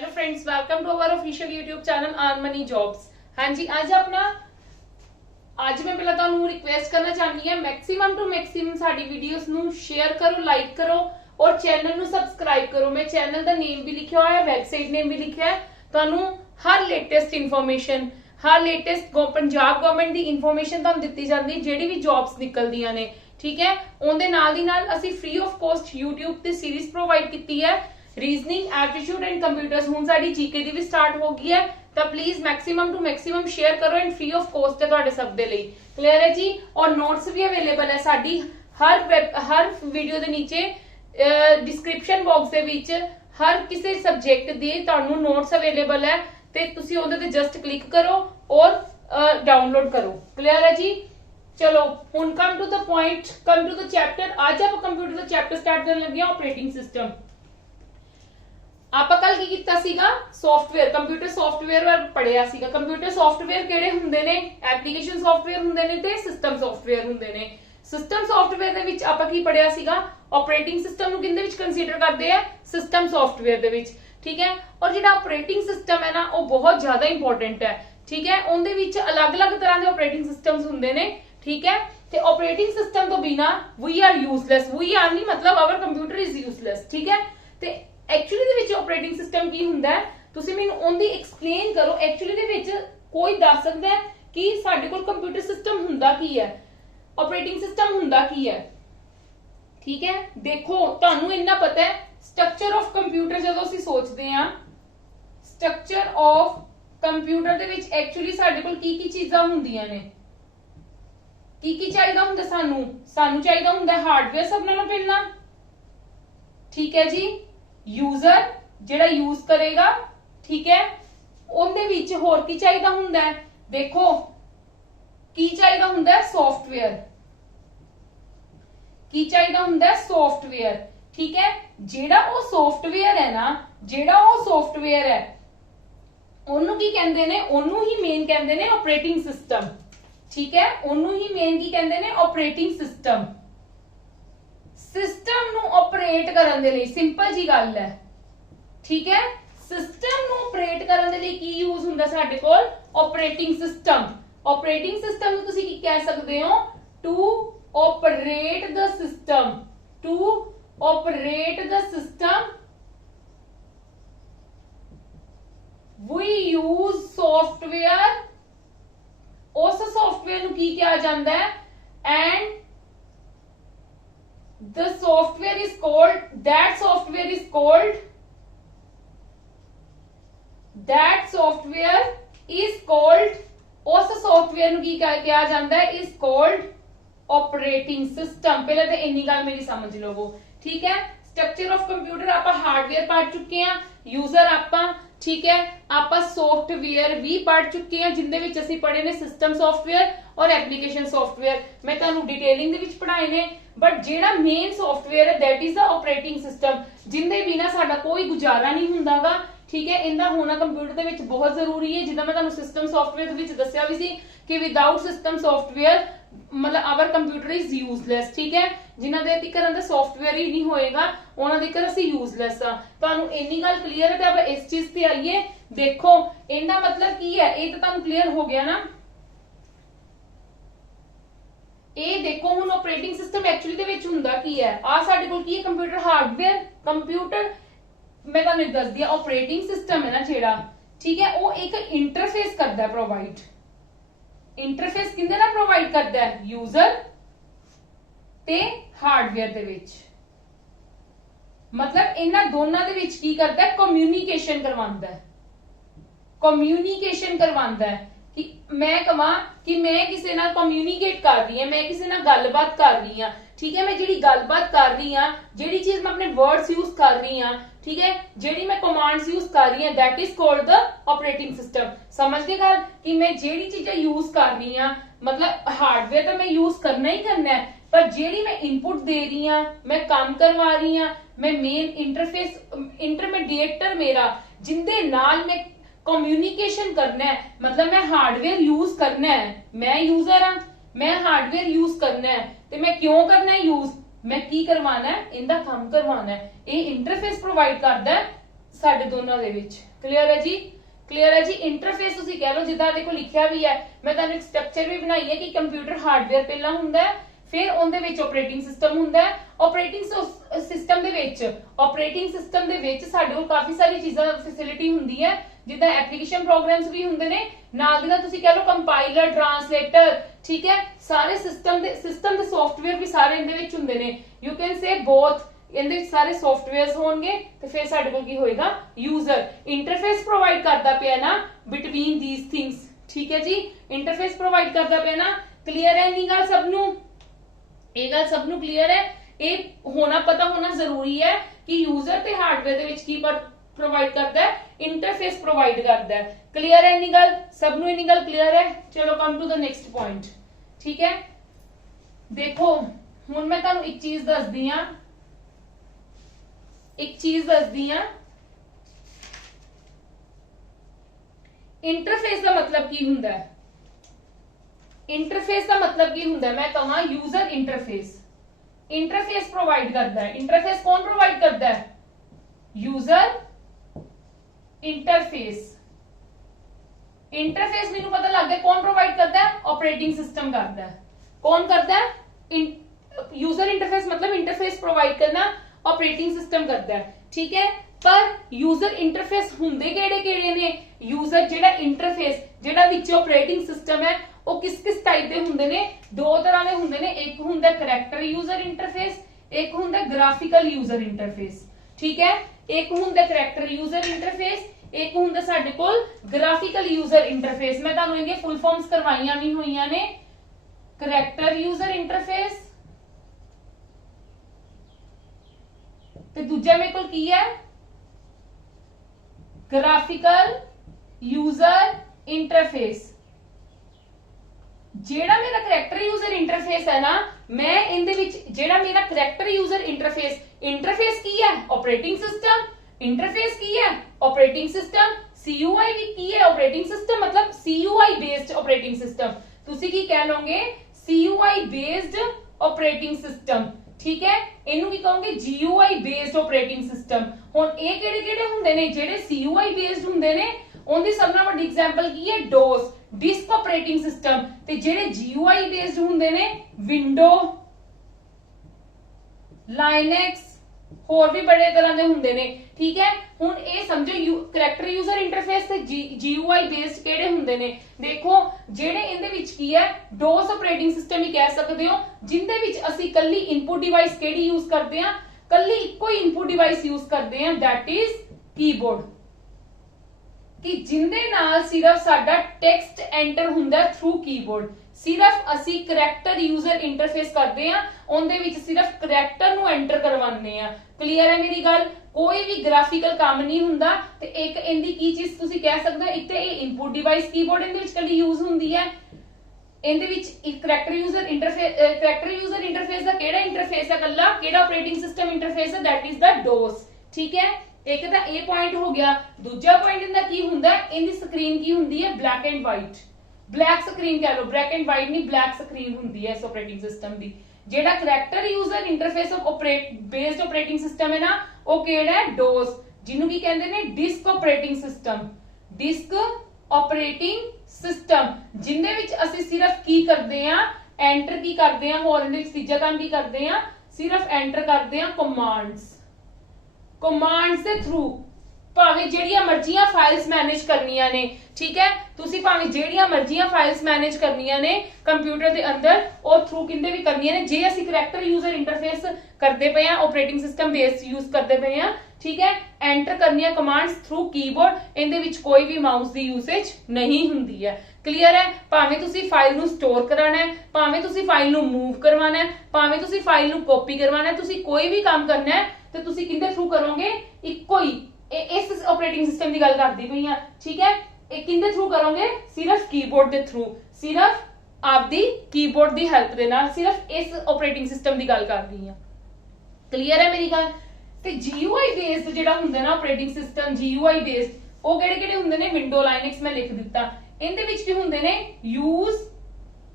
Hello friends, welcome to our official YouTube channel earn money jobs. हाँ जी, आज मैं पहले ਤੁਹਾਨੂੰ ਰਿਕੁਐਸਟ ਕਰਨਾ ਚਾਹਨੀ ਹਾਂ ਮੈਕਸਿਮਮ ਟੂ ਮੈਕਸਿਮਮ ਸਾਡੀ ਵੀਡੀਓਜ਼ ਨੂੰ ਸ਼ੇਅਰ ਕਰੋ, ਲਾਈਕ ਕਰੋ ਔਰ ਚੈਨਲ ਨੂੰ ਸਬਸਕ੍ਰਾਈਬ ਕਰੋ। ਮੈਂ ਚੈਨਲ ਦਾ ਨੇਮ ਵੀ ਲਿਖਿਆ ਹੋਇਆ ਹੈ, ਵੈਬਸਾਈਟ ਨੇਮ ਵੀ ਲਿਖਿਆ ਹੈ। ਤੁਹਾਨੂੰ ਹਰ ਲੇਟੈਸਟ ਇਨਫੋਰਮੇਸ਼ਨ, ਹਰ ਲੇਟੈਸਟ ਪੰਜਾਬ ਗਵਰਨਮੈਂਟ ਦੀ ਇਨਫੋਰਮੇਸ਼ਨ ਤੁਹਾਨੂੰ ਦਿੱਤੀ ਜਾਂਦੀ ਹੈ, ਜਿਹੜੀ ਵੀ ਜੌਬਸ ਨਿਕਲਦੀਆਂ ਨੇ। ਠੀਕ ਹੈ, ਉਹਦੇ ਨਾਲ ਦੀ ਨਾਲ ਅਸੀਂ ਫ੍ਰੀ ਆਫ ਕੋਸਟ YouTube ਤੇ ਸੀਰੀਜ਼ ਪ੍ਰੋਵਾਈਡ ਕੀਤੀ ਹੈ, ਰੀਜ਼ਨਿੰਗ, ਐਪਟੀट्यूड एंड कंप्यूटर्स। ਹੁਣ ਸਾਡੀ ਜੀਕੇ ਦੀ ਵੀ ਸਟਾਰਟ ਹੋ ਗਈ ਹੈ, ਤਾਂ please maximum to maximum share ਕਰੋ ਐਂਡ ਫ੍ਰੀ ਆਫ ਕੋਸਟ ਹੈ ਤੁਹਾਡੇ ਸਭ ਦੇ ਲਈ। ਕਲੀਅਰ ਹੈ ਜੀ। ਔਰ ਨੋਟਸ ਵੀ ਅਵੇਲੇਬਲ ਹੈ ਸਾਡੀ ਹਰ ਵੀਡੀਓ ਦੇ ਨੀਚੇ ਡਿਸਕ੍ਰਿਪਸ਼ਨ ਬਾਕਸ ਦੇ ਵਿੱਚ ਹਰ ਕਿਸੇ ਸਬਜੈਕਟ ਦੇ ਤੁਹਾਨੂੰ ਨੋਟਸ ਅਵੇਲੇਬਲ ਹੈ, ਤੇ ਤੁਸੀਂ ਉਹਦੇ ਤੇ ਜਸਟ ਕਲਿੱਕ ਕਰੋ ਔਰ ਡਾਊਨਲੋਡ ਕਰੋ। ਕਲੀਅਰ ਹੈ ਜੀ। ਚਲੋ ਹੁਣ come to the point, come to the chapter. ਅੱਜ ਆਪਾਂ ਕੰਪਿਊਟਰ ਦਾ ਚੈਪਟਰ ਸਟਾਰਟ ਕਰਨ ਲੱਗੇ ਹਾਂ, ਆਪਰੇਟਿੰਗ ਸਿਸਟਮ। ਆਪਾਂ ਕੱਲ ਕੀ ਕੀਤਾ ਸੀਗਾ, ਸੌਫਟਵੇਅਰ, ਕੰਪਿਊਟਰ ਸੌਫਟਵੇਅਰ ਬਾਰੇ ਪੜਿਆ ਸੀਗਾ। ਕੰਪਿਊਟਰ ਸੌਫਟਵੇਅਰ ਕਿਹੜੇ ਹੁੰਦੇ ਨੇ? ਐਪਲੀਕੇਸ਼ਨ ਸੌਫਟਵੇਅਰ ਹੁੰਦੇ ਨੇ ਤੇ ਸਿਸਟਮ ਸੌਫਟਵੇਅਰ ਹੁੰਦੇ ਨੇ। ਸਿਸਟਮ ਸੌਫਟਵੇਅਰ ਦੇ ਵਿੱਚ ਆਪਾਂ ਕੀ ਪੜਿਆ ਸੀਗਾ, ਆਪਰੇਟਿੰਗ ਸਿਸਟਮ ਨੂੰ ਕਿੰਦੇ ਵਿੱਚ ਕੰਸੀਡਰ ਕਰਦੇ ਆ? ਸਿਸਟਮ ਸੌਫਟਵੇਅਰ ਦੇ ਵਿੱਚ। ਠੀਕ ਹੈ, ਔਰ ਜਿਹੜਾ ਆਪਰੇਟਿੰਗ ਸਿਸਟਮ ਹੈ ਨਾ, ਉਹ ਬਹੁਤ ਜ਼ਿਆਦਾ ਇੰਪੋਰਟੈਂਟ ਹੈ। ਠੀਕ ਹੈ, ਉਹਦੇ ਵਿੱਚ ਅਲੱਗ-ਅਲੱਗ ਤਰ੍ਹਾਂ ਦੇ ਆਪਰੇਟਿੰਗ ਸਿਸਟਮਸ ਹੁੰਦੇ ਨੇ। ਠੀਕ ਹੈ, ਤੇ ਆਪਰੇਟਿੰਗ ਸਿਸਟਮ ਤੋਂ ਬਿਨਾ we are useless. We are ਨਹੀਂ ਮਤਲਬ ਆਵਰ ਕੰਪਿਊਟਰ ਇਜ਼ ਯੂਜ਼ਲੈਸ। ਠੀਕ ਹੈ, ਤੇ ਐਕਚੁਅਲੀ ਦੇ ਵਿੱਚ ਆਪਰੇਟਿੰਗ ਸਿਸਟਮ ਕੀ ਹੁੰਦਾ ਹੈ, ਤੁਸੀਂ ਮੈਨੂੰ ਉਹਦੀ ਐਕਸਪਲੇਨ ਕਰੋ। ਐਕਚੁਅਲੀ ਦੇ ਵਿੱਚ ਕੋਈ ਦੱਸ ਸਕਦਾ ਹੈ ਕਿ ਸਾਡੇ ਕੋਲ ਕੰਪਿਊਟਰ ਸਿਸਟਮ ਹੁੰਦਾ ਕੀ ਹੈ, ਆਪਰੇਟਿੰਗ ਸਿਸਟਮ ਹੁੰਦਾ ਕੀ ਹੈ? ਠੀਕ ਹੈ, ਦੇਖੋ ਤੁਹਾਨੂੰ ਇੰਨਾ ਪਤਾ ਹੈ, ਸਟਰਕਚਰ ਆਫ ਕੰਪਿਊਟਰ ਜਦੋਂ ਅਸੀਂ ਸੋਚਦੇ ਹਾਂ, ਸਟਰਕਚਰ ਆਫ ਕੰਪਿਊਟਰ ਦੇ ਵਿੱਚ ਐਕਚੁਅਲੀ ਸਾਡੇ ਕੋਲ ਕੀ ਕੀ ਚੀਜ਼ਾਂ ਹੁੰਦੀਆਂ ਨੇ? ਕੀ ਚਾਹੀਦਾ ਹੁੰਦਾ ਸਾਨੂੰ ਚਾਹੀਦਾ ਹੁੰਦਾ ਹਾਰਡਵੇਅਰ ਸਭ ਨਾਲੋਂ ਪਹਿਲਾਂ। ਠੀਕ ਹੈ ਜੀ, यूजर ਜਿਹੜਾ ਯੂਜ਼ ਕਰੇਗਾ। ਠੀਕ ਹੈ, ਉਹਦੇ ਵਿੱਚ ਹੋਰ ਕੀ ਚਾਹੀਦਾ ਹੁੰਦਾ ਹੈ? ਦੇਖੋ ਕੀ ਚਾਹੀਦਾ ਹੁੰਦਾ ਹੈ? ਸੌਫਟਵੇਅਰ। ਕੀ ਚਾਹੀਦਾ ਹੁੰਦਾ ਹੈ? ਸੌਫਟਵੇਅਰ। ਠੀਕ ਹੈ, ਜਿਹੜਾ ਉਹ ਸੌਫਟਵੇਅਰ ਹੈ ਨਾ, ਉਹਨੂੰ ਕੀ ਕਹਿੰਦੇ ਨੇ? ਉਹਨੂੰ ਹੀ ਮੇਨ ਕਹਿੰਦੇ ਨੇ ਆਪਰੇਟਿੰਗ ਸਿਸਟਮ। ਠੀਕ ਹੈ, ਉਹਨੂੰ ਹੀ ਮੇਨ ਕੀ ਕਹਿੰਦੇ ਨੇ? Operating system. ਸਿਸਟਮ ਨੂੰ ਆਪਰੇਟ ਕਰਨ ਦੇ ਲਈ ਸਿੰਪਲ ਜੀ ਗੱਲ ਹੈ। ਠੀਕ ਹੈ, ਸਿਸਟਮ ਨੂੰ ਆਪਰੇਟ ਕਰਨ ਦੇ ਲਈ ਕੀ ਯੂਜ਼ ਹੁੰਦਾ ਸਾਡੇ ਕੋਲ? Operating system. ਆਪਰੇਟਿੰਗ ਸਿਸਟਮ ਨੂੰ ਤੁਸੀਂ ਕੀ ਕਹਿ ਸਕਦੇ ਹੋ? To operate the system. To operate the system we use software. ਉਸ ਸੌਫਟਵੇਅਰ ਨੂੰ ਕੀ ਕਿਹਾ ਜਾਂਦਾ ਹੈ? And the software is called, that software is called ਉਸ software ਨੂੰ ਕੀ ਕਿਹਾ ਜਾਂਦਾ ਹੈ? is called operating system। ਪਹਿਲਾਂ ਤਾਂ ਇੰਨੀ ਗੱਲ ਮੇਰੀ ਸਮਝ ਲਵੋ। ਠੀਕ ਹੈ, ਸਟਰਕਚਰ ਆਫ ਕੰਪਿਊਟਰ ਆਪਾਂ ਹਾਰਡਵੇਅਰ ਪੜ੍ਹ ਚੁੱਕੇ ਹਾਂ, ਯੂਜ਼ਰ ਆਪਾਂ। ਠੀਕ ਹੈ, ਆਪਾਂ ਸੌਫਟਵੇਅਰ ਵੀ ਪੜ੍ਹ ਚੁੱਕੇ ਹਾਂ, ਜਿੰਦੇ ਵਿੱਚ ਅਸੀਂ ਪੜ੍ਹੇ ਨੇ ਸਿਸਟਮ ਸੌਫਟਵੇਅਰ ਔਰ ਐਪਲੀਕੇਸ਼ਨ ਸੌਫਟਵੇਅਰ। ਮੈਂ ਤੁਹਾਨੂੰ ਡਿਟੇਲਿੰਗ ਦੇ ਵਿੱਚ ਪੜ੍ਹਾਏ ਨੇ, ਬਟ ਜਿਹੜਾ ਮੇਨ ਸੌਫਟਵੇਅਰ ਹੈ that is the operating system, ਜਿੰਦੇ ਬਿਨਾ ਸਾਡਾ ਕੋਈ ਗੁਜ਼ਾਰਾ ਨਹੀਂ ਹੁੰਦਾਗਾ। ਠੀਕ ਹੈ, ਇਹਦਾ ਹੋਣਾ ਕੰਪਿਊਟਰ ਦੇ ਵਿੱਚ ਬਹੁਤ ਜ਼ਰੂਰੀ ਹੈ। ਜਿੱਦਾਂ ਮੈਂ ਤੁਹਾਨੂੰ ਸਿਸਟਮ ਸੌਫਟਵੇਅਰ ਦੇ ਵਿੱਚ ਦੱਸਿਆ ਵੀ ਸੀ ਕਿ ਵਿਦਆਊਟ ਸਿਸਟਮ ਸੌਫਟਵੇਅਰ ਮਤਲਬ ਆਵਰ ਕੰਪਿਊਟਰ ਇਜ਼ ਯੂਜ਼ਲੈਸ। ਠੀਕ ਹੈ, ਜਿਨ੍ਹਾਂ ਦੇ ਤੀਕਰ ਦਾ ਸੌਫਟਵੇਅਰ ਹੀ ਨਹੀਂ ਹੋਏਗਾ, ਉਹਨਾਂ ਦੇ ਤੀਕਰ ਅਸੀਂ ਯੂਜ਼ਲੈਸ ਆ। ਤੁਹਾਨੂੰ ਇੰਨੀ ਗੱਲ ਕਲੀਅਰ ਹੈ, ਤੇ ਆਪਾਂ ਇਸ ਚੀਜ਼ ਤੇ ਆਈਏ। ਦੇਖੋ ਇਹਦਾ ਮਤਲਬ ਕੀ ਹੈ, ਇਹ ਤਾਂ ਤੁਹਾਨੂੰ ਕਲੀਅਰ ਹੋ ਗਿਆ ਨਾ। ਇਹ ਦੇਖੋ ਹੁਣ ਆਪਰੇਟਿੰਗ ਸਿਸਟਮ ਐਕਚੁਅਲੀ ਦੇ ਵਿੱਚ ਹੁੰਦਾ ਕੀ ਹੈ? ਆ ਸਾਡੇ ਕੋਲ ਕੀ ਹੈ? Computer hardware. ਕੰਪਿਊਟਰ ਮੈਂ ਤੁਹਾਨੂੰ ਦੱਸਦੀ ਆ, ਆਪਰੇਟਿੰਗ ਸਿਸਟਮ ਹੈ ਨਾ ਜਿਹੜਾ, ਠੀਕ ਹੈ, ਉਹ ਇੱਕ ਇੰਟਰਫੇਸ ਕਰਦਾ ਪ੍ਰੋਵਾਈਡ। ਇੰਟਰਫੇਸ ਕਿੰਦੇ ਨਾਲ ਪ੍ਰੋਵਾਈਡ ਕਰਦਾ ਹੈ? ਯੂਜ਼ਰ ਤੇ ਹਾਰਡਵੇਅਰ ਦੇ ਵਿੱਚ। ਮਤਲਬ ਇਹਨਾਂ ਦੋਨਾਂ ਦੇ ਵਿੱਚ ਕੀ ਕਰਦਾ ਹੈ? ਕਮਿਊਨੀਕੇਸ਼ਨ ਕਰਵਾਉਂਦਾ ਹੈ। ਕਮਿਊਨੀਕੇਸ਼ਨ ਕਰਵਾਉਂਦਾ ਹੈ ਕਿ ਮੈਂ ਕਹਾਂ ਕਿ ਮੈਂ ਕਿਸੇ ਨਾਲ ਕਮਿਊਨੀਕੇਟ ਕਰ ਰਹੀ ਹਾਂ, ਮੈਂ ਕਿਸੇ ਨਾਲ ਗੱਲਬਾਤ ਕਰ ਰਹੀ ਹਾਂ। ਠੀਕ ਹੈ, ਮੈਂ ਜਿਹੜੀ ਗੱਲਬਾਤ ਕਰ ਰਹੀ ਹਾਂ, ਜਿਹੜੀ ਚੀਜ਼ ਮੈਂ ਆਪਣੇ ਵਰਡਸ ਯੂਜ਼ ਕਰ ਰਹੀ ਹਾਂ, ਠੀਕ ਹੈ, ਜਿਹੜੀ ਮੈਂ ਕਮਾਂਡਸ ਯੂਜ਼ ਕਰ ਰਹੀ ਹਾਂ, that is called the operating system. ਸਮਝ ਗਏ ਗੱਲ? ਕਿ ਮੈਂ ਜਿਹੜੀ ਚੀਜ਼ਾਂ ਯੂਜ਼ ਕਰ ਰਹੀ ਹਾਂ, ਮਤਲਬ ਹਾਰਡਵੇਅਰ ਤਾਂ ਮੈਂ ਯੂਜ਼ ਕਰਨਾ ਹੀ ਕਰਨਾ ਹੈ, ਪਰ ਜਿਹੜੀ ਮੈਂ ਇਨਪੁਟ ਦੇ ਰਹੀ ਹਾਂ, ਮੈਂ ਕੰਮ ਕਰਵਾ ਰਹੀ ਹਾਂ, ਮੈਂ ਮੇਨ ਇੰਟਰਫੇਸ, ਇੰਟਰਮੀਡੀਏਟਰ ਮੇਰਾ, ਜਿੰਦੇ ਨਾਲ ਮੈਂ कम्युनिकेशन करना है। मतलब मैं हार्डवेयर यूज करना है, मैं यूजर हाँ, मैं हार्डवेयर यूज करना है, तो मैं क्यों करना है यूज? मैं की करवाना है? इनका काम करवाना है। ये इंटरफेस प्रोवाइड करता है ਸਾਡੇ ਦੋਨਾਂ ਦੇ ਵਿੱਚ। ਕਲੀਅਰ ਹੈ ਜੀ? ਕਲੀਅਰ ਹੈ ਜੀ। ਇੰਟਰਫੇਸ ਤੁਸੀਂ ਕਹਿ ਲਓ, ਜਿੱਦਾਂ ਦੇਖੋ ਲਿਖਿਆ ਵੀ ਹੈ, ਮੈਂ ਤੁਹਾਨੂੰ ਇੱਕ ਸਟਰਕਚਰ ਵੀ ਬਣਾਈ ਹੈ ਕਿ ਕੰਪਿਊਟਰ ਹਾਰਡਵੇਅਰ ਪਹਿਲਾਂ ਹੁੰਦਾ ਹੈ, ਫਿਰ ਉਹਦੇ ਵਿੱਚ ਆਪਰੇਟਿੰਗ ਸਿਸਟਮ ਹੁੰਦਾ ਹੈ। ਆਪਰੇਟਿੰਗ ਸਿਸਟਮ ਦੇ ਵਿੱਚ ਸਾਡੇ ਕੋਲ ਕਾਫੀ ਸਾਰੀ ਚੀਜ਼ਾਂ ਫੈਸਿਲਿਟੀ ਹੁੰਦੀ ਹੈ, ਜਿੱਦਾਂ ਐਪਲੀਕੇਸ਼ਨ ਪ੍ਰੋਗਰਾਮਸ ਵੀ ਹੁੰਦੇ ਨੇ, ਨਾਲ ਦੀ ਨਾਲ ਤੁਸੀਂ ਕਹਿ ਲਓ ਕੰਪਾਈਲਰ, ਟ੍ਰਾਂਸਲੇਟਰ, ਠੀਕ ਹੈ, ਸਾਰੇ ਸਿਸਟਮ ਦੇ ਸੌਫਟਵੇਅਰ ਵੀ ਸਾਰੇ ਇਹਦੇ ਵਿੱਚ ਹੁੰਦੇ ਨੇ। ਯੂ ਕੈਨ ਸੇ ਬੋਥ, ਇਹਦੇ ਵਿੱਚ ਸਾਰੇ ਸੌਫਟਵੇਅਰਸ ਹੋਣਗੇ ਤੇ ਫਿਰ ਸਾਡੇ ਕੋਲ ਕੀ ਹੋਏਗਾ, ਯੂਜ਼ਰ। ਇੰਟਰਫੇਸ ਪ੍ਰੋਵਾਈਡ ਕਰਦਾ ਪਿਆ ਨਾ ਬਿਟਵੀਨ ਥੀਸ ਥਿੰਗਸ, ਠੀਕ ਹੈ ਜੀ, ਇੰਟਰਫੇਸ ਪ੍ਰੋਵਾਈਡ ਕਰਦਾ ਪਿਆ ਨਾ। ਕਲੀਅਰ ਹੈ ਇੰਨੀ ਗੱਲ ਸਭ ਨੂੰ? ਇਹ ਗੱਲ ਸਭ ਨੂੰ ਕਲੀਅਰ ਹੈ? ਇਹ ਹੋਣਾ ਪਤਾ ਹੋਣਾ ਜ਼ਰੂਰੀ ਹੈ ਕਿ ਯੂਜ਼ਰ ਤੇ ਹਾਰਡਵੇਅਰ ਦੇ ਵਿੱਚ ਕੀ ਪ੍ਰੋਵਾਈਡ ਕਰਦਾ ਹੈ, ਇੰਟਰਫੇਸ ਪ੍ਰੋਵਾਈਡ ਕਰਦਾ ਹੈ। ਕਲੀਅਰ ਹੈ ਇੰਨੀ ਗੱਲ ਸਭ ਨੂੰ? ਇੰਨੀ ਗੱਲ ਕਲੀਅਰ ਹੈ? ਚਲੋ come to the next point, ਠੀਕ ਹੈ। ਦੇਖੋ ਹੁਣ ਮੈਂ ਤੁਹਾਨੂੰ ਇੱਕ ਚੀਜ਼ ਦੱਸਦੀ ਆ, ਇੰਟਰਫੇਸ ਦਾ ਮਤਲਬ ਕੀ ਹੁੰਦਾ ਹੈ? ਇੰਟਰਫੇਸ ਦਾ ਮਤਲਬ ਕੀ ਹੁੰਦਾ ਹੈ? ਮੈਂ ਕਹਾਂ ਯੂਜ਼ਰ ਇੰਟਰਫੇਸ ਪ੍ਰੋਵਾਈਡ ਕਰਦਾ ਹੈ। ਇੰਟਰਫੇਸ ਕੌਣ ਪ੍ਰੋਵਾਈਡ ਕਰਦਾ ਹੈ? ਯੂਜ਼ਰ ਇੰਟਰਫੇਸ ਮੈਨੂੰ ਪਤਾ ਲੱਗ ਗਿਆ ਕੌਣ ਪ੍ਰੋਵਾਈਡ ਕਰਦਾ ਹੈ, ਆਪਰੇਟਿੰਗ ਸਿਸਟਮ ਕਰਦਾ ਹੈ। ਕੌਣ ਕਰਦਾ ਹੈ? यूजर इंटरफेस मतलब इंटरफेस प्रोवाइड करना ऑपरेटिंग सिस्टम करता है, ठीक है। पर यूजर इंटरफेस हुंदे केड़े-केड़े ने? यूजर जेड़ा इंटरफेस जेड़ा विच ऑपरेटिंग सिस्टम है वो किस टाइप दे हुंदे ने? दो तरह दे हुंदे ने, एक हुंदा करैक्टर यूजर इंटरफेस, एक हुंदा ग्राफिकल यूजर इंटरफेस, ठीक है। एक हुंदा करैक्टर यूजर इंटरफेस, एक हुंदा साडे कोल ग्राफिकल यूजर इंटरफेस। मैं तुहानू इहदे फुल फॉर्म्स करवाईयां भी होईयां ने, करैक्टर यूजर इंटरफेस ते दूजा मेरे कोल की है, ग्राफिकल यूजर इंटरफेस। जेड़ा मेरा करैक्टर यूजर इंटरफेस है ना, मैं इनदे विच जेड़ा मेरा करैक्टर यूजर इंटरफेस की है ऑपरेटिंग सिस्टम, इंटरफेस की है ऑपरेटिंग सिस्टम, सीयूआई भी की है ऑपरेटिंग सिस्टम, मतलब सीयूआई बेस्ड ऑपरेटिंग सिस्टम। तुसी की कह लोगे? सीयूआई बेस्ड ऑपरेटिंग सिस्टम, ठीक है। इनू की कहोगे जीयूआई बेस्ड ऑपरेटिंग सिस्टम। हुण ये किहड़े-किहड़े हुंदे ने? जेहड़े सीयूआई बेस्ड हुंदे ने उनदी सब नाल वड्डी एग्जांपल की है? डोस, डिस्क ऑपरेटिंग सिस्टम। ते जेहड़े जीयूआई बेस्ड हुंदे ने, विंडो, लाइनक्स, होर भी बड़े तरह दे हुंदे ने, ठीक है। हुण ये समझो करैक्टर यूजर इंटरफेस ते जीयूआई बेस्ड केड़े हुंदे ने? देखो जेड़े इनदे विच की है, डोस ऑपरेटिंग सिस्टम ही कह सकदे हो, जिंदे विच असी कल्ली इनपुट डिवाइस केड़ी यूज करदे हां? कल्ली इक्को ही इनपुट डिवाइस यूज करदे हां, दैट इज कीबोर्ड, कि जिंदे नाल सिर्फ साडा टेक्स्ट एंटर हुंदा थ्रू कीबोर्ड। सिर्फ असी करैक्टर यूजर इंटरफेस करदे हां, उनदे विच सिर्फ करैक्टर नू एंटर करवाने हां। क्लियर है मेरी गल? कोई भी ग्राफिकल काम नहीं हुंदा। ते एक इंदी की चीज तुसी कह सकदे हो, एक ते ये इनपुट डिवाइस कीबोर्ड इंदे विच कल्ली यूज हुंदी है। इंदे विच एक करैक्टर यूजर इंटरफेस दा केड़ा इंटरफेस है? कल्ला केड़ा ऑपरेटिंग सिस्टम इंटरफेस है? दैट इज द डोस, ठीक है। एक दा ए पॉइंट हो गया। दूजा पॉइंट इंदा की हुंदा है? इंदी स्क्रीन की हुंदी है? Black and white, black screen कह लो, ब्लैक एंड व्हाइट नहीं, ब्लैक स्क्रीन हुंदी है इस ऑपरेटिंग सिस्टम दी। जेड़ा character user interface based operating system है ना, वो केड़ा है? डोस, जिन्हों की कहते हैं disk operating system. Disk operating system जिंदे विच असी सिर्फ की करते हैं? एंटर की करते हैं, होर इहदे विच तीजा काम की करते हैं? सिर्फ एंटर करते हैं कमांड्स के थ्रू। भावें जेड़ियां मर्जियां फाइल्स मैनेज करनियां ने, ठीक है, तुसी भावें जेड़ियां मर्जियां फाइल्स मैनेज करनियां ने कंप्यूटर दे अंदर, और थ्रू किंदे भी करनियां ने। जे असी करैक्टर यूजर इंटरफेस करते पे हैं, ऑपरेटिंग सिस्टम बेस यूज करते पे हैं, ठीक है, एंटर करनियां कमांड्स थ्रू कीबोर्ड, इनदे विच कोई भी माउस दी यूसेज नहीं हुंदी है। क्लियर है? भावें तुसी फाइल नू स्टोर कराना है, भावें तुसी फाइल नू मूव करवाना है, भावें तुसी फाइल नू कॉपी करवाना है, तुसी कोई भी काम करना है तो तुसी किंदे थ्रू करोगे? इक्को ही इस ऑपरेटिंग सिस्टम की गल करदी पई हां, ठीक है। एक किंदे थ्रू करोगे? सिर्फ कीबोर्ड दे थ्रू, सिर्फ आपदी कीबोर्ड दी हेल्प दे नाल, सिर्फ इस ऑपरेटिंग सिस्टम दी गल कर रही हां। क्लियर है मेरी गल? ते जीयूआई बेस्ड जेड़ा हुंदा ना ऑपरेटिंग सिस्टम, जीयूआई बेस्ड, वो केड़े-केड़े हुंदे ने? विंडो, लाइनक्स मैं लिख दिता। इनदे विच की हुंदे ने? Use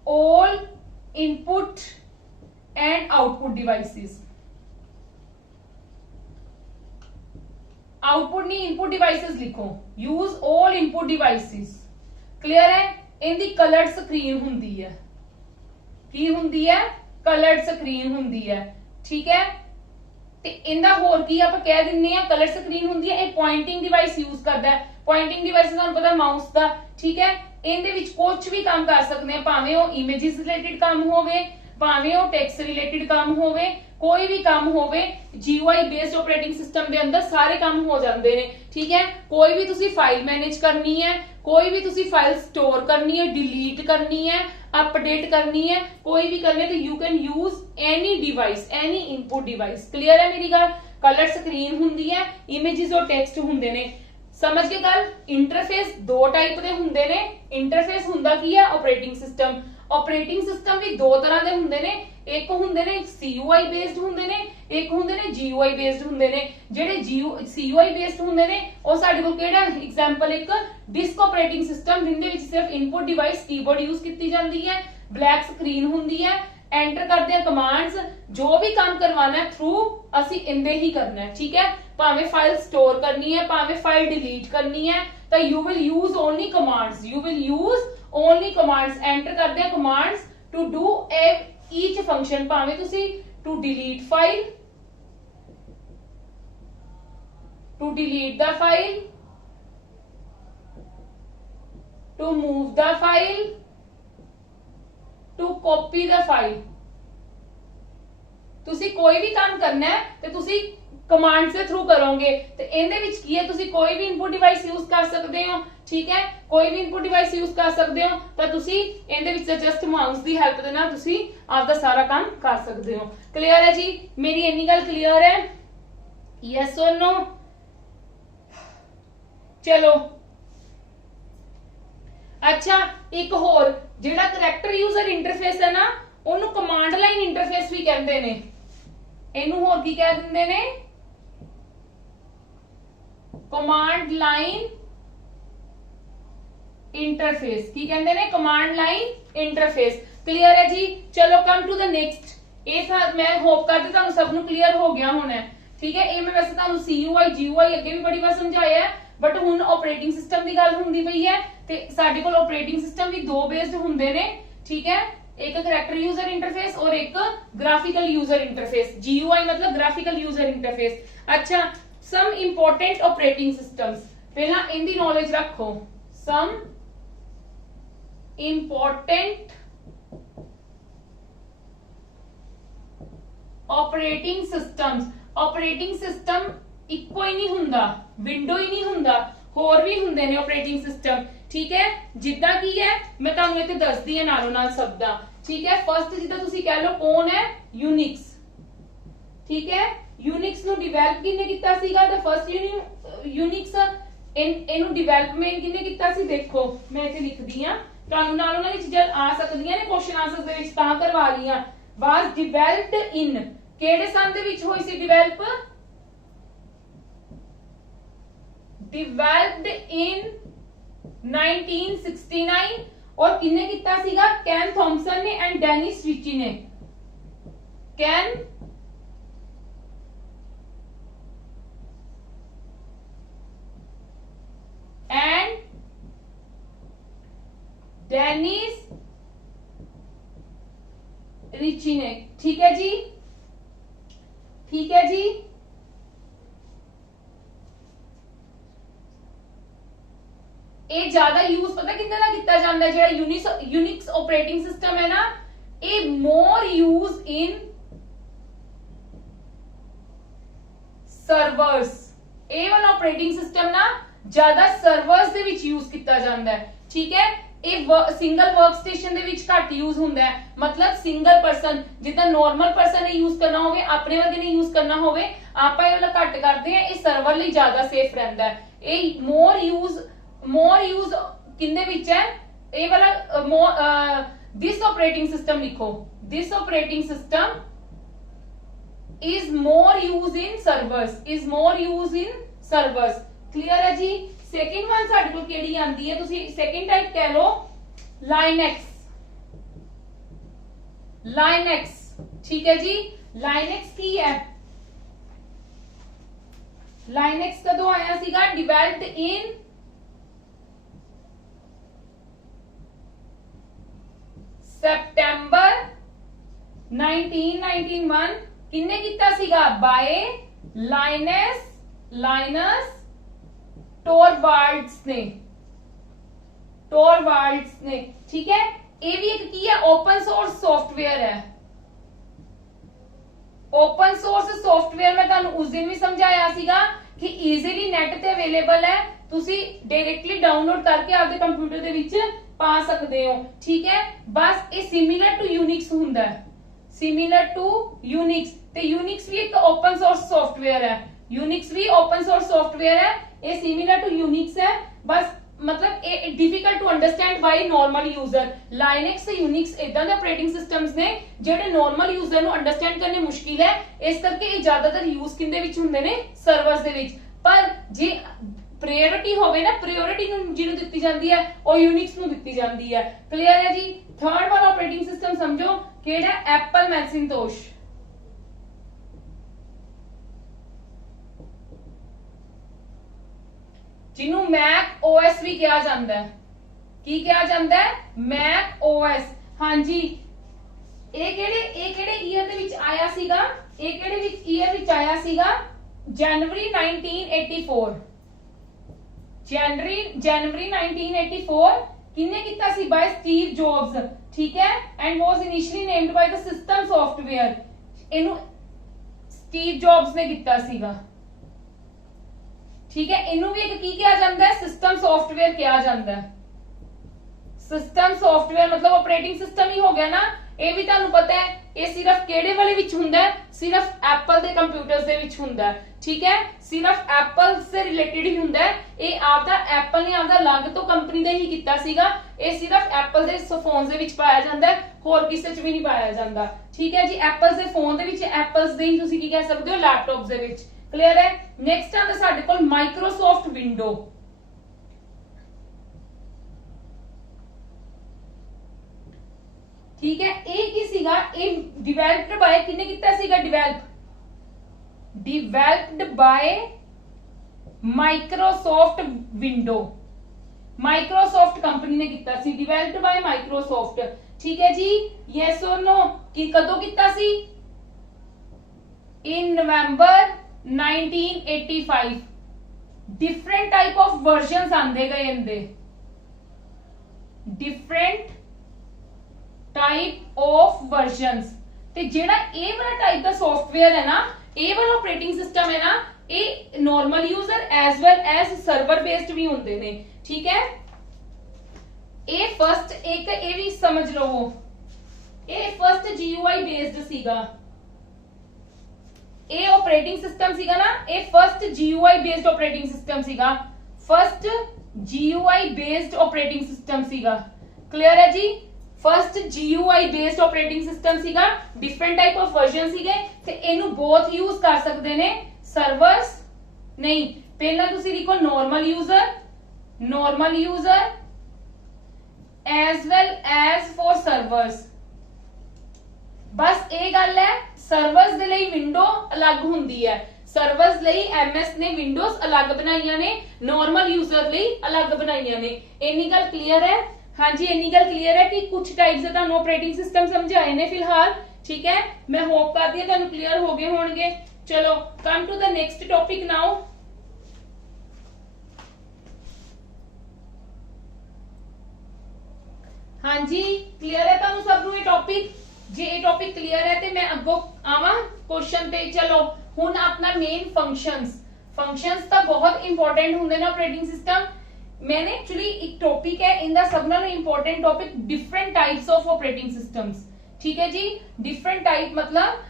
all input and output devices. Output नहीं इनपुट डिवाइसेस लिखो, use all input devices. Clear है? इनकी कलर्ड स्क्रीन हुंदी है, की हुंदी है? कलर्ड स्क्रीन हुंदी है। ठीक है, ਤੇ ਇਹਦਾ ਹੋਰ ਕੀ ਆਪਾਂ ਕਹਿ ਦਿੰਨੇ ਆ, ਕਲਰ ਸਕਰੀਨ ਹੁੰਦੀ ਹੈ। ਇਹ ਪੁਆਇੰਟਿੰਗ ਡਿਵਾਈਸ ਯੂਜ਼ ਕਰਦਾ ਹੈ। ਪੁਆਇੰਟਿੰਗ ਡਿਵਾਈਸ ਤੁਹਾਨੂੰ ਪਤਾ ਮਾਊਸ ਦਾ। ਠੀਕ ਹੈ, ਇਹਦੇ ਵਿੱਚ ਕੁਝ ਵੀ ਕੰਮ ਕਰ ਸਕਦੇ ਆ, ਭਾਵੇਂ ਉਹ ਇਮੇजेस ਰਿਲੇਟਡ ਕੰਮ ਹੋਵੇ, ਭਾਵੇਂ ਉਹ ਟੈਕਸਟ ਰਿਲੇਟਡ ਕੰਮ ਹੋਵੇ, ਕੋਈ ਵੀ ਕੰਮ ਹੋਵੇ, GUI ਬੇਸਡ ਆਪਰੇਟਿੰਗ ਸਿਸਟਮ ਦੇ ਅੰਦਰ ਸਾਰੇ ਕੰਮ ਹੋ ਜਾਂਦੇ ਨੇ। ਠੀਕ ਹੈ, ਕੋਈ ਵੀ ਤੁਸੀਂ ਫਾਈਲ ਮੈਨੇਜ ਕਰਨੀ ਹੈ, कोई भी तुसी फाइल स्टोर करनी है, डिलीट करनी है, अपडेट करनी है, कोई भी करनी है, तो you can use any device, any input device. Clear है मेरी गल? कलर स्क्रीन हुंदी है, इमेजेस और टेक्स्ट हुंदे ने। समझ के गल? इंटरफेस दो टाइप दे हुंदे ने। इंटरफेस हुंदा की है? Operating system. ऑपरेटिंग सिस्टम भी दो तरह दे हुंदे ने, एक हुंदे ने CUI बेस्ड हुंदे ने, एक हुंदे ने GUI बेस्ड हुंदे ने। जेडे CUI बेस्ड हुंदे ने ਉਹ ਸਾਡੇ ਕੋਲ ਕਿਹੜਾ एग्जांपल ਇੱਕ डिस्क ऑपरेटिंग सिस्टम जिंदे ਵਿੱਚ ਸਿਰਫ ਇਨਪੁਟ ਡਿਵਾਈਸ ਕੀਬੋਰਡ ਯੂਜ਼ ਕੀਤੀ ਜਾਂਦੀ ਹੈ, ਬਲੈਕ ਸਕਰੀਨ ਹੁੰਦੀ ਹੈ, ਐਂਟਰ ਕਰਦੇ ਆ ਕਮਾਂਡਸ, ਜੋ ਵੀ ਕੰਮ ਕਰਵਾਉਣਾ ਹੈ ਥਰੂ ਅਸੀਂ ਇੰਦੇ ਹੀ ਕਰਨਾ ਹੈ। ਠੀਕ ਹੈ, ਭਾਵੇਂ ਫਾਈਲ ਸਟੋਰ ਕਰਨੀ ਹੈ, ਭਾਵੇਂ ਫਾਈਲ ਡਿਲੀਟ ਕਰਨੀ ਹੈ, ਤਾਂ you will use only commands, you will use only commands. Enter ਕਰਦੇ ਆ commands to do each function, ਭਾਵੇਂ ਤੁਸੀਂ to delete file, to delete the file, to move the file, to copy the file. ਤੁਸੀਂ ਕੋਈ ਵੀ ਕੰਮ ਕਰਨਾ ਹੈ ਤੇ ਤੁਸੀਂ ਕਮਾਂਡ ਦੇ ਥਰੂ ਕਰੋਗੇ। ਤੇ ਇਹਦੇ ਵਿੱਚ ਕੀ ਹੈ, ਤੁਸੀਂ ਕੋਈ ਵੀ ਇਨਪੁਟ ਡਿਵਾਈਸ ਯੂਜ਼ ਕਰ ਸਕਦੇ ਹੋ। ਠੀਕ ਹੈ, ਕੋਈ ਵੀ ਇਨਪੁਟ ਡਿਵਾਈਸ ਯੂਜ਼ ਕਰ ਸਕਦੇ ਹੋ, ਤਾਂ ਤੁਸੀਂ ਇਹਦੇ ਵਿੱਚ ਜਸਟ ਮਾਊਸ ਦੀ ਹੈਲਪ ਦੇ ਨਾਲ ਤੁਸੀਂ ਆਪਦਾ ਸਾਰਾ ਕੰਮ ਕਰ ਸਕਦੇ ਹੋ। ਕਲੀਅਰ ਹੈ ਜੀ? ਮੇਰੀ ਇੰਨੀ ਗੱਲ ਕਲੀਅਰ ਹੈ? Yes or no? ਚਲੋ ਅੱਛਾ, ਇੱਕ ਹੋਰ ਜਿਹੜਾ ਕਰੈਕਟਰ ਯੂਜ਼ਰ ਇੰਟਰਫੇਸ ਹੈ ਨਾ, ਉਹਨੂੰ ਕਮਾਂਡ ਲਾਈਨ ਇੰਟਰਫੇਸ ਵੀ ਕਹਿੰਦੇ ਨੇ। ਇਹਨੂੰ ਹੋਰ ਕੀ ਕਹਿ ਦਿੰਦੇ ਨੇ? Command line interface. की कहते हैं? Command line interface. क्लियर है जी? चलो कम टू द नेक्स्ट। ये मैं होप करती तुहानू सब नू क्लियर हो गया होना है। ठीक है, ये मैं वैसे तुहानू CUI GUI अगे भी बड़ी बार समझाया है, बट हुण ऑपरेटिंग सिस्टम की गल हुंदी पई है ते साडे कोल ऑपरेटिंग सिस्टम भी दो बेस्ड हुंदे ने। ठीक है, एक करैक्टर यूजर इंटरफेस और एक ग्राफिकल यूजर इंटरफेस। GUI मतलब ग्राफिकल यूजर इंटरफेस। अच्छा, सम इंपॉर्टेंट ऑपरेटिंग सिस्टम्स, पहला इनदी नॉलेज रखो। Some important operating systems. Operating system इको ही नहीं हुंदा, विंडो ही नहीं हुंदा, होर भी हुंदे ने ऑपरेटिंग सिस्टम। ठीक है, जिद्दां की है मैं तुहानू इत्थे दसदी हां नालों नाल शब्दां। ठीक है, फर्स्ट जिद्दां तुसीं कह लो कौन है? यूनिक्स। ठीक है, यूनिक्स नू डिवेलप किने कीता सीगा? ते फर्स्ट यूनिक्स इनू डिवेलपमेंट किने कीता सी? देखो मैं इत्थे लिखदी हां, ਤੁਹਾਨੂੰ ਨਾਲੋਂ ਨਾਲ ਚੀਜ਼ਾਂ ਆ ਸਕਦੀਆਂ ਨੇ ਕੁਐਸਚਨ ਆਨਸਰ ਦੇ ਵਿੱਚ, ਤਾਂ ਕਰਵਾ ਲਈਆਂ। ਵਾਸ ਡਿਵੈਲਪਡ ਇਨ, ਕਿਹੜੇ ਸਾਲ ਦੇ ਵਿੱਚ ਹੋਈ ਸੀ ਡਿਵੈਲਪ? ਡਿਵੈਲਪਡ ਇਨ 1969। और किन्ने कीता सीगा? कैन थॉमसन ने एंड डेनिस रिची ने। कैन एंड डेनिस रिची ने। ठीक है जी? ठीक है जी? ਇਹ ਜ਼ਿਆਦਾ ਯੂਜ਼ ਪਤਾ ਕਿੰਨੇ ਦਾ ਕੀਤਾ ਜਾਂਦਾ ਹੈ? ਜਿਹੜਾ यूनिक्स ऑपरेटिंग सिस्टम है ना, ਇਹ more used in servers। ਇਹ ਵਾਲਾ ऑपरेटिंग सिस्टम ना ਜ਼ਿਆਦਾ ਸਰਵਰਸ ਦੇ ਵਿੱਚ ਯੂਜ਼ ਕੀਤਾ ਜਾਂਦਾ ਹੈ। ਠੀਕ ਹੈ, ਇਹ ਸਿੰਗਲ ਵਰਕ ਸਟੇਸ਼ਨ ਦੇ ਵਿੱਚ ਘੱਟ ਯੂਜ਼ ਹੁੰਦਾ ਹੈ। ਮਤਲਬ ਸਿੰਗਲ ਪਰਸਨ, ਜਿੱਦਾਂ ਨਾਰਮਲ ਪਰਸਨ ਨੇ ਯੂਜ਼ ਕਰਨਾ ਹੋਵੇ, ਆਪਣੇ ਵਰਗੇ ਨੇ ਯੂਜ਼ ਕਰਨਾ ਹੋਵੇ, ਆਪਾਂ ਇਹ ਵਾਲਾ ਘੱਟ ਕਰਦੇ ਆ। ਇਹ ਸਰਵਰ ਲਈ ਜ਼ਿਆਦਾ ਸੇਫ ਰਹਿੰਦਾ ਹੈ। ਇਹ ਮੋਰ ਯੂਜ਼ ਕਿੰਨੇ ਵਿੱਚ ਹੈ? ਇਹ ਵਾਲਾ ਦਿਸ ਆਪਰੇਟਿੰਗ ਸਿਸਟਮ ਲਿਖੋ। This operating system is more used in servers। Clear है जी? सेकंड वन साडे कोल केड़ी आंदी है? तुसी सेकंड टाइप कह लो लाइनक्स। ठीक है जी? लाइनक्स की है? लाइनेक्स कदों आया सीगा? डिवेल्प्ड इन सितंबर 1991। किन्ने कीता सीगा? बाय लाइनस टोरवाल्ड्स ने। ठीक है, ये भी एक की है ओपन सोर्स सॉफ्टवेयर है। ओपन सोर्स सॉफ्टवेयर मैं तुहानू उस दिन भी समझाया सीगा कि इजीली नेट ते अवेलेबल है, तुसी डायरेक्टली डाउनलोड करके आपके कंप्यूटर दे विच पा सकते हो। ठीक है, बस ये सिमिलर टू यूनिक्स हुंदा है, सिमिलर टू यूनिक्स। ते यूनिक्स भी एक ओपन सोर्स सॉफ्टवेयर है, यूनिक्स भी ओपन सोर्स सॉफ्टवेयर है, ये सिमिलर टू यूनिक्स है। बस मतलब ये difficult to understand by normal user. Linux ते यूनिक्स इदां दे ऑपरेटिंग सिस्टम्स ने जेडे नॉर्मल यूजर नु अंडरस्टैंड करने मुश्किल है, इस करके ये ज्यादातर यूज किंदे विच हुंदे ने? सर्वर्स दे विच। पर जे प्रायोरिटी होवे ना, प्रायोरिटी जिन्हों दिती जाती है और यूनिक्स नु दिती जाती है। क्लियर है जी? थर्ड वाला ऑपरेटिंग सिस्टम समझो केड़ा? Apple Macintosh. जिन्हों मैक ओएस भी कहा जाता है। की कहा जाता है? Mac OS. हाँ जी, ये केड़े ईयर दे विच आया सीगा? ये केड़े ईयर विच आया सीगा? जनवरी 1984। जनवरी 1984। किन्ने कीता सी? Bye Steve jobs. ठीक है, and was initially named by the system software. इनु स्टीव जॉब्स ने कीता सीगा। ठीक है, इनू भी एक की कहा जाता है? सिस्टम सॉफ्टवेयर कहा जाता है। सिस्टम सॉफ्टवेयर मतलब ऑपरेटिंग सिस्टम ही हो गया ना। ये भी तुहानू पता है, ये सिर्फ केड़े वाले विच हुंदा है? सिर्फ एप्पल दे कंप्यूटर्स दे विच हुंदा है। ठीक है, सिर्फ एप्पल से रिलेटेड ही हुंदा है। ये आपदा एप्पल ने आपदा अलग तो कंपनी दे ही कीता सीगा। ये सिर्फ एप्पल दे फोन्स दे विच पाया जांदा है, होर किसे च भी नहीं पाया जांदा। ठीक है जी, एप्पल दे फोन दे विच, एप्पल्स दे ही तुसीं की कह सकदे हो, लैपटॉप्स दे विच। क्लियर है? नेक्स्ट आंदा साडे कोल माइक्रोसॉफ्ट विंडो। ठीक है, ये की सीगा? ये डिवेलप्ड बाय किन्ने कीता सीगा? Developed bye Microsoft window. Microsoft company ने कीता सी, डिवेलप्ड बाय माइक्रोसॉफ्ट। ठीक है जी, यस और नो? कि कदों कीता सी? इन नवंबर 1985। डिफरेंट टाइप ऑफ वर्जन्स आंदे गए इनदे, डिफरेंट टाइप ऑफ वर्जन्स। ते जेड़ा ए वाला टाइप का सॉफ्टवेयर है ना, ए वाला ऑपरेटिंग सिस्टम है ना, a normal user as well as server based भी होंदे ने। ठीक है, ए फर्स्ट एक ए भी समझ लो, ए फर्स्ट जीयूआई बेस्ड सीगा। ए ऑपरेटिंग सिस्टम सीगा ना, ए first GUI based operating system सीगा। First GUI based operating system सीगा। क्लियर है जी? First GUI based operating system सीगा। डिफरेंट टाइप ऑफ वर्जन सीगे ते इनु बहुत यूज कर सकते ने सर्वर्स नहीं। पहला तुसी लिखो normal user as well as for servers. बस ये गल है, सर्वर्स दे लई विंडो अलग हुंदी है। सर्वर्स लई एमएस ने विंडोज अलग बनाईयां ने, नॉर्मल यूजर लई अलग बनाईयां ने। इन्नी गल क्लियर है? हाँ जी, इन्नी गल क्लियर है कि कुछ टाइप्स दे तुहानू ऑपरेटिंग सिस्टम समझाए ने फिलहाल। ठीक है, मैं होप करदी हां तुहानू क्लियर हो गए होणगे। चलो come to the next topic now. हाँ जी, क्लियर है तुहानू सब नू ये टॉपिक? जे ये टॉपिक क्लियर है तो मैं अगो आवा क्वेश्चन पे। चलो हुण अपना मेन फंक्शंस तो बहुत इंपॉर्टेंट होंगे ना ऑपरेटिंग सिस्टम। मैंने एक्चुअली एक टॉपिक है इनका सब नालों important topic different types of operating systems. ठीक है जी, डिफरेंट टाइप मतलब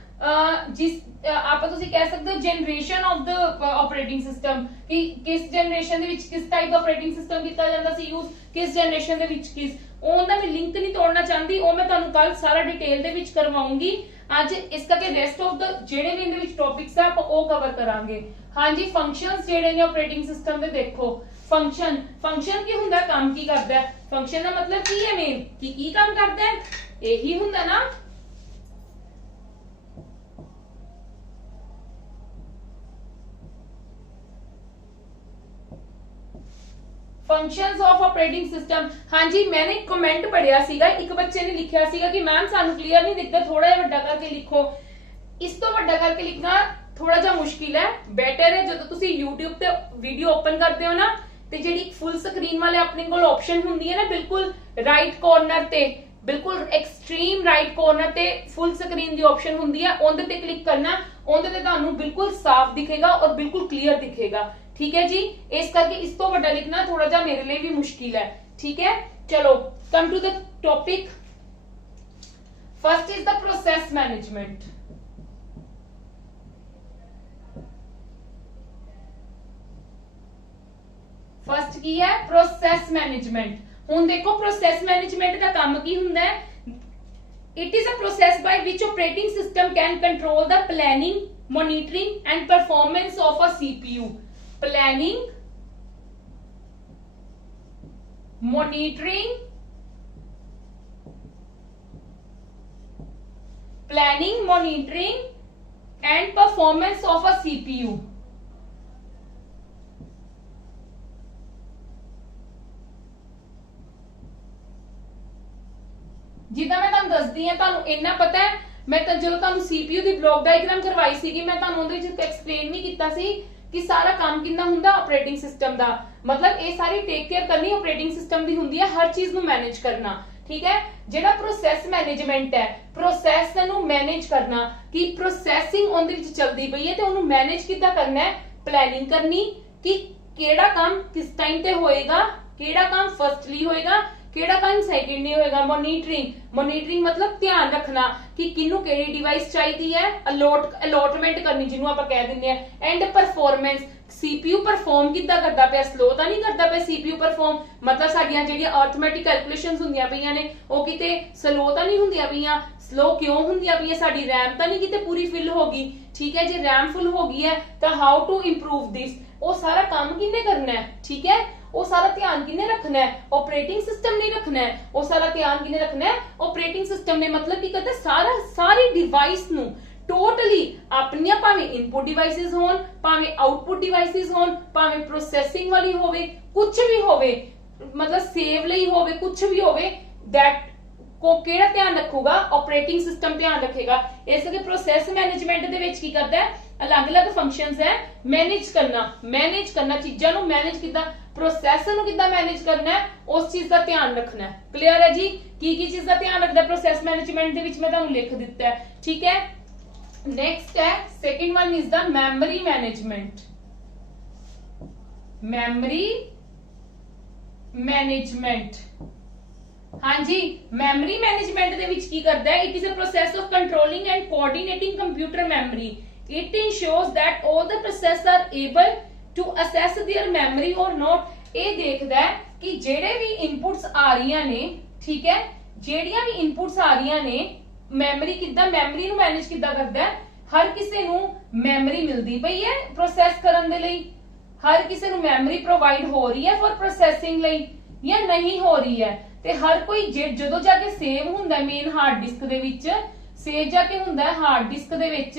जिस आप तुसी कह सकते हो generation of the operating system कि किस जनरेशन दे विच किस टाइप दा ऑपरेटिंग सिस्टम कीता जांदा सी यूज, किस जनरेशन दे विच किस। ओंदा मैं लिंक नहीं तोड़ना चाहती, ओ मैं तुहानू कल सारा डिटेल दे विच करवाऊंगी। आज इस करके रेस्ट ऑफ द जेडे भी इनदे विच टॉपिक्स है आप ओ कवर करांगे। हां जी, फंक्शंस जेडे ने ऑपरेटिंग सिस्टम दे देखो। फंक्शन की हुंदा, काम की करदा है। फंक्शन दा मतलब की है मेन की काम करदा है, यही हुंदा ना। Functions of operating system. हाँ जी, मैंने एक कमेंट पढ़िया सीगा, एक बच्चे ने लिखिया सीगा कि मैम सानू क्लियर नहीं दिखता, थोड़ा जिहा वड्डा करके लिखो। इस तो वड्डा करके लिखना थोड़ा जिहा मुश्किल है। बेटर है जदों तुसी YouTube ते वीडियो ओपन करते हो ना, ते जेडी फुल स्क्रीन वाले अपने कोल ऑप्शन हुंदी है ना, बिल्कुल राइट कॉर्नर ते, बिल्कुल एक्सट्रीम राइट कॉर्नर ते फुल स्क्रीन दी ऑप्शन हुंदी है, ओंदे ते क्लिक करना, ओंदे ते तुहानू बिल्कुल साफ दिखेगा और बिल्कुल क्लियर दिखेगा। ठीक है जी, इस करके इस तो बड़ा लिखना थोड़ा जा मेरे लिए भी मुश्किल है। ठीक है, चलो come to the topic. First is the process management. First की है प्रोसेस मैनेजमेंट। हुन देखो प्रोसेस मैनेजमेंट का काम की हुंदा है? It is a process by which operating system can control the planning, monitoring and performance of a CPU. Planning, monitoring, and performance of a CPU. जिदा मैं तुहानू दसदी हां, तुहानू इन्ना पता है, मैं जो तुहानू सीपीयू दी ब्लॉक डायग्राम करवाई सी, मैं तुहानू उहदे विच एक्सप्लेन भी कीता सी कि सारा काम कितना हुंदा ऑपरेटिंग सिस्टम दा। मतलब ये सारी टेक केयर करनी ऑपरेटिंग सिस्टम दी हुंदी है, हर चीज नू मैनेज करना। ठीक है, जेड़ा प्रोसेस मैनेजमेंट है, प्रोसेस नू मैनेज करना कि प्रोसेसिंग उहदे विच चलदी पई है ते ओनू मैनेज किद्दां करना है। प्लानिंग करनी कि केड़ा काम किस टाइम ते होएगा, केड़ा काम फर्स्टली होएगा, केड़ा काम सेकेंडली होएगा। मॉनिटरिंग मतलब ध्यान रखना कि किन्नू केड़ी डिवाइस चाहिदी है, अलॉटमेंट करनी जिन्नू आपां कह दिंदे हैं। एंड परफॉर्मेंस, सीपीयू परफॉर्म किद्दां करदा पिया, स्लो तां नहीं करदा पिया सीपीयू परफॉर्म। मतलब साडीआं जेहड़ियां अर्थमैटिक कैलकुलेशंस हुंदियां पईयां ने ओ किते स्लो तां नहीं हुंदियां पईयां। स्लो क्यों हुंदियां पईयां? साडी रैम तां नहीं किते पूरी फिल होगी। ठीक है, जे रैम फुल हो गई है तां हाउ टू इंप्रूव दिस, वो सारा काम किन्ने करना है। ठीक है, वो सारा ध्यान किन्ने रखना है? ऑपरेटिंग सिस्टम ने रखना है। वो सारा ध्यान किन्ने रखना है? ऑपरेटिंग सिस्टम ने। मतलब की करता है सारी डिवाइस नू टोटली अपनी, भावें इनपुट डिवाइसेस होन, भावें आउटपुट डिवाइसेस होन, भावें प्रोसेसिंग वाली होवे, कुछ भी होवे, मतलब सेव लई होवे, कुछ भी होवे, दैट को केड़ा ध्यान रखूगा? ऑपरेटिंग सिस्टम ध्यान रखेगा। इस करके प्रोसेस मैनेजमेंट दे विच की करदा है, अलग अलग फंक्शंस है। मैनेज करना चीजां नू मैनेज किद्दां, प्रोसेस नू किद्दां मैनेज करना है, उस चीज का ध्यान रखना है। क्लियर है जी? की चीज का ध्यान रखदा प्रोसेस मैनेजमेंट दे विच मैं तुहानू लिख दित्ता है। ठीक है, नेक्स्ट है second one is the memory management. हाँ जी, मेमोरी मैनेजमेंट दे विच की करदा है? It is a process of controlling and coordinating computer memory. It ensures that all the process are able to access their memory और not. ये देखदा है कि जेड़े भी इनपुट्स आ रही ने, ठीक है, जेड़ियां भी इनपुट्स आ रही ने, मेमोरी नू मैनेज किद्दां करदा है? हर किसी नू मेमोरी मिलदी पई है प्रोसेस करन दे लई, हर किसी नू मेमोरी प्रोवाइड हो रही है फॉर प्रोसेसिंग लई या नहीं हो रही है। ते हर कोई जदों जाके सेव हुंदा मेन हार्ड डिस्क दे विच, सेव जाके हुंदा है हार्ड डिस्क दे विच,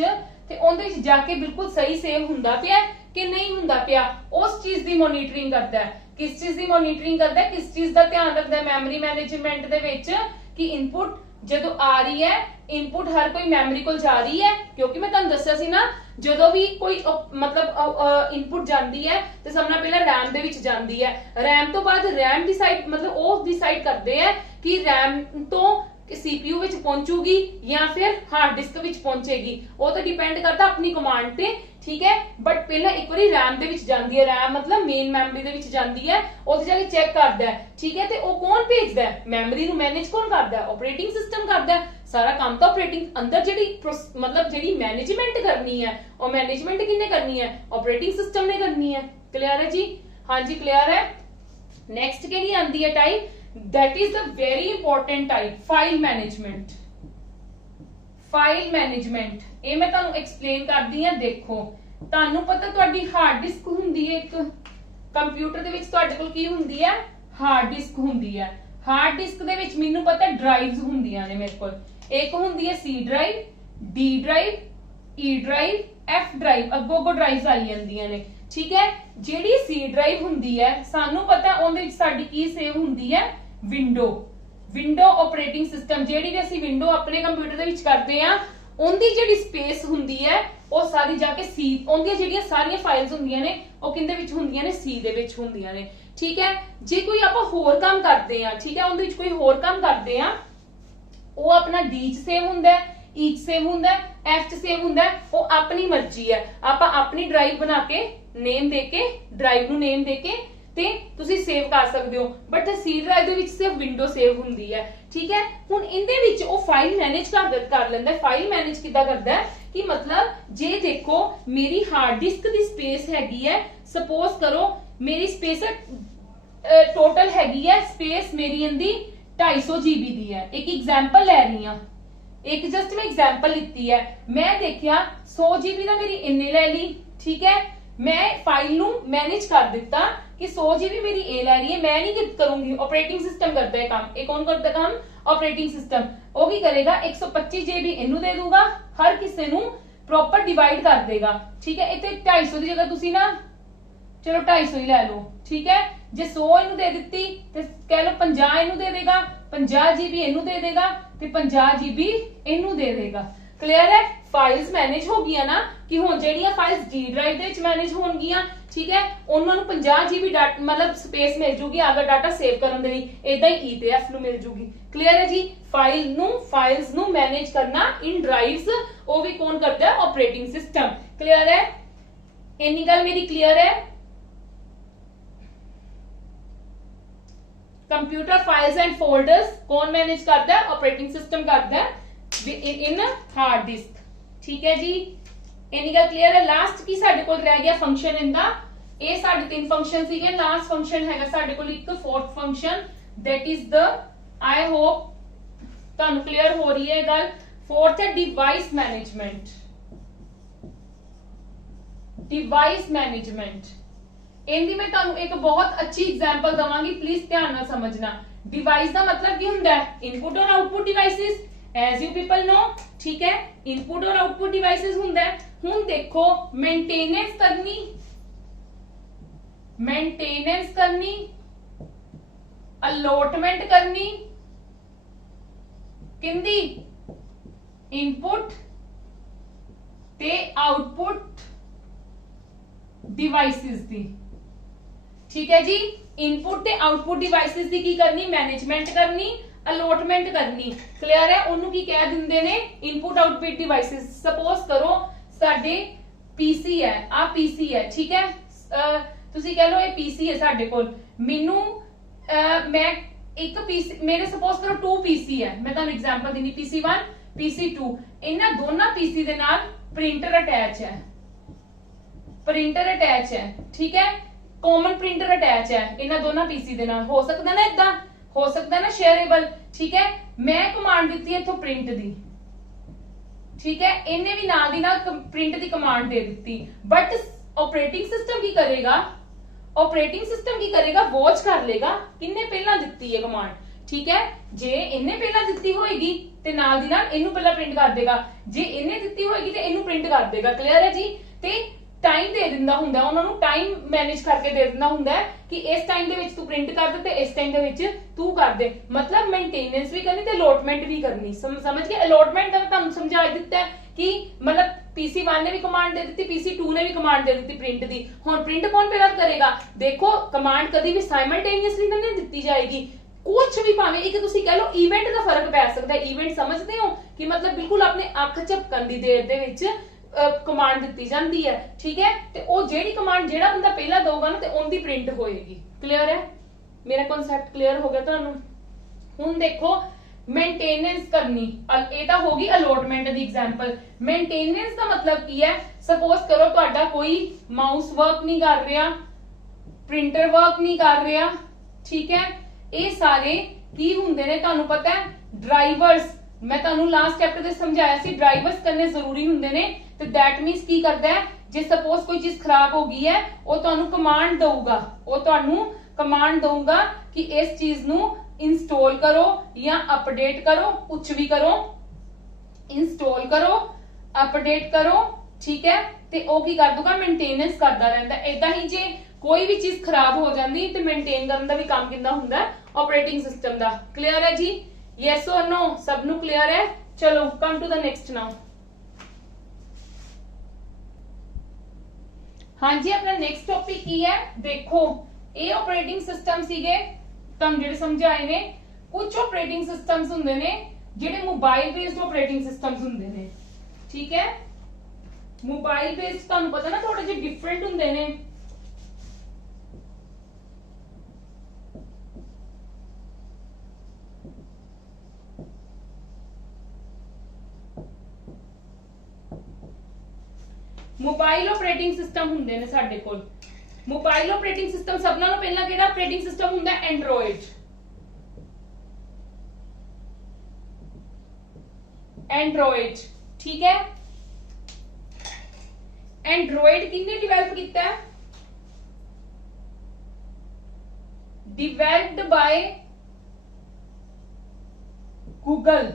ते उहदे विच जाके बिल्कुल सही सेव हुंदा पिया कि नहीं हुंदा पिया, उस चीज दी मॉनिटरिंग करदा है। किस चीज दी मॉनिटरिंग करदा है? किस चीज दा ध्यान रखदा है मेमोरी मैनेजमेंट दे विच? कि इनपुट जदों आ रही है, इनपुट हर कोई मेमोरी को जा रही है, क्योंकि मैं तुहानू दस्सिया सी ना, जदों भी कोई मतलब इनपुट जाती है तो सब नाल पहला रैम दे विच जाती है। रैम तो बाद रैम डिसाइड, मतलब वो डिसाइड करते हैं कि रैम तो सीपीयू विच पहुंचूगी या फिर हार्ड डिस्क विच पहुंचेगी, वो तो डिपेंड करता अपनी कमांड ते। ठीक है, बट पहला एक बारी रैम दे विच जांदी है, रैम मतलब मेन मेमोरी दे विच जांदी है, ओथे जाके चेक करदा है। ठीक है, ते वो कौन भेजदा है? मेमोरी नू मैनेज कौन करदा है? ऑपरेटिंग सिस्टम करदा है। सारा काम तो ऑपरेटिंग अंदर जेडी मैनेजमेंट करनी है, और मैनेजमेंट किन्ने करनी है? ऑपरेटिंग सिस्टम ने करनी है। क्लियर है जी? हाँ जी, क्लियर है। नेक्स्ट केड़ी आंदी है type? That is the very important type, file management. ये मैं तुहानू एक्सप्लेन करदी हां। देखो, तुहानू पता तुहाडी हार्ड डिस्क हुंदी है, एक कंप्यूटर दे विच तुहाडे कोल की हुंदी है? हार्ड डिस्क हुंदी है। हार्ड डिस्क दे विच मैनू पता ड्राइव्स हुंदियां ने मेरे कोल। एक हुंदी है C drive, D drive, E drive, F drive, अगो ड्राइव्स आई जांदियां ने। ठीक है। ਜਿਹੜੀ C ਡਰਾਈਵ ਹੁੰਦੀ ਹੈ ਸਾਨੂੰ ਪਤਾ ਉਹਦੇ ਵਿੱਚ ਸਾਡੀ ਕੀ ਸੇਵ ਹੁੰਦੀ ਹੈ, ਵਿੰਡੋ ਆਪਰੇਟਿੰਗ ਸਿਸਟਮ। ਜਿਹੜੀ ਵੀ ਅਸੀਂ ਵਿੰਡੋ ਆਪਣੇ ਕੰਪਿਊਟਰ ਦੇ ਵਿੱਚ ਕਰਦੇ ਆ ਉਹਦੀ ਜਿਹੜੀ ਸਪੇਸ ਹੁੰਦੀ ਹੈ ਉਹ ਸਾਰੀ ਜਾ ਕੇ C, ਉਹਦੀਆਂ ਜਿਹੜੀਆਂ ਸਾਰੀਆਂ ਫਾਈਲਸ ਹੁੰਦੀਆਂ ਨੇ ਉਹ ਕਿੰਦੇ ਵਿੱਚ ਹੁੰਦੀਆਂ ਨੇ, C ਦੇ ਵਿੱਚ ਹੁੰਦੀਆਂ ਨੇ। ਠੀਕ ਹੈ। ਜੇ ਕੋਈ ਆਪਾਂ ਹੋਰ ਕੰਮ ਕਰਦੇ ਆ, ਠੀਕ ਹੈ, ਉਹਦੇ ਵਿੱਚ ਕੋਈ ਹੋਰ ਕੰਮ ਕਰਦੇ ਆ ਉਹ ਆਪਣਾ D ਚ ਸੇਵ ਹੁੰਦਾ ਹੈ, E ਚ ਸੇਵ ਹੁੰਦਾ ਹੈ, F ਚ ਸੇਵ ਹੁੰਦਾ ਹੈ। ਉਹ ਆਪਣੀ ਮਰਜ਼ੀ ਹੈ, ਆਪਾਂ ਆਪਣੀ ਡਰਾਈਵ ਬਣਾ ਕੇ ਨੇਮ ਦੇ ਕੇ, ਡਰਾਈਵ ਨੂੰ ਨੇਮ ਦੇ ਕੇ ਤੇ ਤੁਸੀਂ ਸੇਵ ਕਰ ਸਕਦੇ ਹੋ। ਬਟ C ਡਰਾਈਵ ਦੇ ਵਿੱਚ ਸਿਰਫ ਵਿੰਡੋ ਸੇਵ ਹੁੰਦੀ ਹੈ। ਠੀਕ ਹੈ। ਹੁਣ ਇਹਦੇ ਵਿੱਚ ਉਹ ਫਾਈਲ ਮੈਨੇਜ ਕਰ ਲੈਂਦਾ ਹੈ। ਫਾਈਲ ਮੈਨੇਜ ਕਿੱਦਾਂ ਕਰਦਾ ਹੈ ਕਿ ਮਤਲਬ ਜੇ ਦੇਖੋ ਮੇਰੀ ਹਾਰਡ ਡਿਸਕ ਦੀ ਸਪੇਸ ਹੈਗੀ ਹੈ, ਸਪੋਜ਼ ਕਰੋ ਮੇਰੀ ਸਪੇਸ ਟੋਟਲ ਹੈਗੀ ਹੈ ਸਪੇਸ ਮੇਰੀ ਇਹਦੀ 250 GB ਦੀ ਹੈ। ਇੱਕ ਐਗਜ਼ਾਮਪਲ ਲੈ ਰਹੀ ਹਾਂ, ਇੱਕ ਜਸਟ ਮੈਂ ਐਗਜ਼ਾਮਪਲ ਲਿੱਤੀ ਹੈ। ਮੈਂ ਦੇਖਿਆ 100 GB ਦਾ ਮੇਰੀ ਇੰਨੇ ਲੈ ਲਈ। ਠੀਕ ਹੈ। ਮੈਂ ਫਾइल ਨੂੰ ਮੈਨੇਜ ਕਰ ਦਿੱਤਾ कि 100 GB मेरी ए ले रही है, मैं नहीं करूंगी, ऑपरेटिंग सिस्टम करता है काम। एक कौन करता है काम, ऑपरेटिंग सिस्टम। वो की करेगा 125 GB इनू दे दूंगा, हर किसी नु प्रॉपर डिवाइड कर देगा। ठीक है। इतने 250 की जगह तुसी ना चलो 250 ही ले लो। ठीक है। जे 100 इनू दे दी तो कह लो 50 इनू दे देगा, 50 GB इनू दे देगा ते 50 GB इनू दे देगा। क्लियर है। फाइल्स मैनेज हो गई ना कि हुण जेहड़ियां फाइल्स D ड्राइव दे विच मैनेज होणगियां। ठीक है। उन्होंने 50 GB डाटा मतलब स्पेस मिल जूगी अगर डाटा सेव करने के लिए, इदा ही E ते F नु मिल जूगी। क्लियर है जी। फाइल्स नु मैनेज करना इन ड्राइव्स वो भी कौन करता है, ऑपरेटिंग सिस्टम। क्लियर है। इन्नी गल मेरी क्लियर है। कंप्यूटर फाइल्स एंड फोल्डर्स कौन मैनेज करता है, ऑपरेटिंग सिस्टम करता है इन हार्ड डिस्क। ठीक है जी। इन्नी गल क्लियर है। लास्ट की साडे कोल रह गया फंक्शन इनका। ये साढ़े 3 फंक्शन सीगे। लास्ट फंक्शन हैगा साढ़े कोल एक 4th function, that is the, I hope तुहानू क्लियर हो रही है गल। 4th है डिवाइस मैनेजमेंट। डिवाइस मैनेजमेंट इनदी मैं तुहानू एक बहुत अच्छी एग्जांपल दवांगी, प्लीज ध्यान नाल समझना। डिवाइस का मतलब की हुंदा है, इनपुट और output devices, as you people know. ठीक है। इनपुट और आउटपुट डिवाइसेस हुंदा है। हुण देखो मेंटेनेंस करनी, अलॉटमेंट करनी किंदी, इनपुट ते आउटपुट डिवाइसेस दी। ठीक है जी। इनपुट ते आउटपुट डिवाइसेस दी की करनी, मैनेजमेंट करनी, अलॉटमेंट करनी। क्लियर है। उन्होंने की कह दिंदे ने, इनपुट आउटपुट डिवाइसेस। सपोज करो साडे पीसी है, आ पीसी है। ठीक है। तुसी कह लो ये पीसी है साडे कोल, मेनू मैं एक पीसी, मेरे सपोज करो 2 पीसी है, मैं तुहानू एग्जांपल देनी, पीसी 1 पीसी 2। इन्हां दोनों पीसी दे नाल प्रिंटर अटैच है, प्रिंटर अटैच है। ठीक है। कॉमन प्रिंटर अटैच है इन्हां दोनों पीसी दे नाल। हो सकदा ना इदां, हो सकदा ना शेयरेबल। ठीक है। मैं कमांड दी है इथों प्रिंट दी। ठीक है। इन्हें भी नाल दी नाल print the command they the. But operating system की करेगा, ऑपरेटिंग सिस्टम की करेगा, वॉच कर लेगा किन्ने पहला दित्ती है कमांड। ठीक है। जे इन्हें पहला दित्ती होएगी ते नाल दी नाल इनू पहला प्रिंट कर देगा, जे इन्हें दित्ती होएगी ते इनू प्रिंट कर देगा। क्लियर है जी। ते टाइम दे दिंदा हुंदा, उन्हां नू टाइम मैनेज करके दे दिंदा हुंदा है कि इस टाइम दे विच तू प्रिंट कर दे ते इस टाइम दे विच तू कर दे। मतलब मेंटेनेंस भी करनी ते अलॉटमेंट भी करनी। समझ गए। अलॉटमेंट दा तुहानू समझा दित्ता है कि मतलब पीसी 1 ने भी कमांड दे दी, पीसी 2 ने भी कमांड दे दी प्रिंट दी। हुण प्रिंट कौन पहला करेगा, देखो कमांड कभी भी साइमल्टेनियसली नहीं दित्ती जाएगी। कुछ भी भावे एक तुसी कह लो इवेंट का फर्क पै सकदा है। इवेंट समझदे हो कि मतलब बिल्कुल अपने अख झपकन दी देर दे विच कमांड दित्ती जाती है। ठीक है। ते ओ जेडी कमांड जेड़ा बंदा पहला दोगा ना ते उनदी प्रिंट होएगी। क्लियर है। मेरा कांसेप्ट क्लियर हो गया तुहानू। हुण देखो मेंटेनेंस करनी, ये तो होगी अलॉटमेंट दी एग्जांपल। मेंटेनेंस का मतलब की है, सपोज करो तुहाडा कोई माउस वर्क नहीं कर रहा, प्रिंटर वर्क नहीं कर रहा। ठीक है। ये सारे की हुंदे ने तुहानू पता है, ड्राइवर्स। मैं तुहानू लास्ट चैप्टर दे समझाया सी ड्राइवर्स करने जरूरी हुंदे ने। तो दैट मींस की करदा है, जे सपोज कोई चीज खराब हो गई है वो तुहानू कमांड दऊगा, वो तुहानू कमांड दऊगा कि इस चीज नू इंस्टॉल करो या अपडेट करो, कुछ भी करो, इंस्टॉल करो, अपडेट करो। ठीक है। ਤੇ ਉਹ ਕੀ ਕਰ ਦੂਗਾ, ਮੇਨਟੇਨੈਂਸ ਕਰਦਾ ਰਹਿੰਦਾ। ਇਦਾਂ ਹੀ ਜੇ ਕੋਈ ਵੀ ਚੀਜ਼ ਖਰਾਬ ਹੋ ਜਾਂਦੀ ਤੇ ਮੇਨਟੇਨ ਕਰਨ ਦਾ ਵੀ ਕੰਮ ਕਿੰਦਾ ਹੁੰਦਾ, ਆਪਰੇਟਿੰਗ ਸਿਸਟਮ ਦਾ। ਕਲੀਅਰ ਹੈ ਜੀ? Yes or no? ਸਭ ਨੂੰ ਕਲੀਅਰ ਹੈ? ਚਲੋ ਕਮ ਟੂ ਦ ਨੈਕਸਟ ਨਾਓ। ਹਾਂਜੀ, ਆਪਣਾ ਨੈਕਸਟ ਟੌਪਿਕ ਕੀ ਹੈ? ਦੇਖੋ ਇਹ ਆਪਰੇਟਿੰਗ ਸਿਸਟਮ ਸੀਗੇ ਤੁਹਾਨੂੰ ਜਿਹੜੇ ਸਮਝਾਏ ਨੇ। ਕੁਝ ਆਪਰੇਟਿੰਗ ਸਿਸਟਮਸ ਹੁੰਦੇ ਨੇ ਜਿਹੜੇ ਮੋਬਾਈਲ ਬੇਸਡ ਆਪਰੇਟਿੰਗ ਸਿਸਟਮਸ ਹੁੰਦੇ ਨੇ, ਠੀਕ ਹੈ। ਮੋਬਾਈਲ ਬੇਸਡ ਤੁਹਾਨੂੰ ਪਤਾ ਨਾ ਥੋੜੇ ਜਿਹੇ ਡਿਫਰੈਂਟ ਹੁੰਦੇ ਨੇ। ਮੋਬਾਈਲ ਆਪਰੇਟਿੰਗ ਸਿਸਟਮ ਹੁੰਦੇ ਨੇ ਸਾਡੇ ਕੋਲ। ਮੋਬਾਈਲ ਆਪਰੇਟਿੰਗ ਸਿਸਟਮ ਸਭ ਨਾਲੋਂ ਪਹਿਲਾਂ ਕਿਹੜਾ ਆਪਰੇਟਿੰਗ ਸਿਸਟਮ ਹੁੰਦਾ? ਐਂਡਰੋਇਡ। ਐਂਡਰੋਇਡ, ਠੀਕ ਹੈ। ਐਂਡਰੋਇਡ ਕਿਹਨੇ ਡਿਵੈਲਪ ਕੀਤਾ ਹੈ? Developed by Google.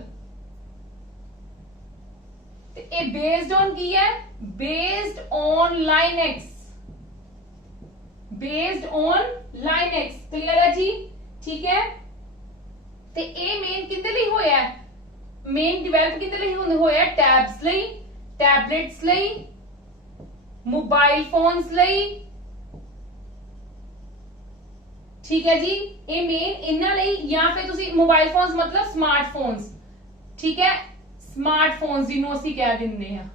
ਤੇ ਇਹ ਬੇਸਡ ਔਨ ਕੀ ਹੈ? Based on Linux. Based on Linux. Clear है जी? ठीक है। ते ए मेन किदे ਲਈ ਹੋਇਆ ਹੈ? मेन डिवेलप किदे ਲਈ ਹੋਇਆ? टैब्स ਲਈ, टैबलेट्स ਲਈ, मोबाइल फोन्स ਲਈ, ठीक है जी। ਇਹ ਮੇਨ ਇਹਨਾਂ ਲਈ, ਜਾਂ ਫਿਰ ਤੁਸੀਂ मोबाइल फोन्स मतलब स्मार्टफोन्स, ठीक है, स्मार्टफोन्स ਜਿਹਨੂੰ ਅਸੀਂ ਕਹਿ ਦਿੰਦੇ ਆ,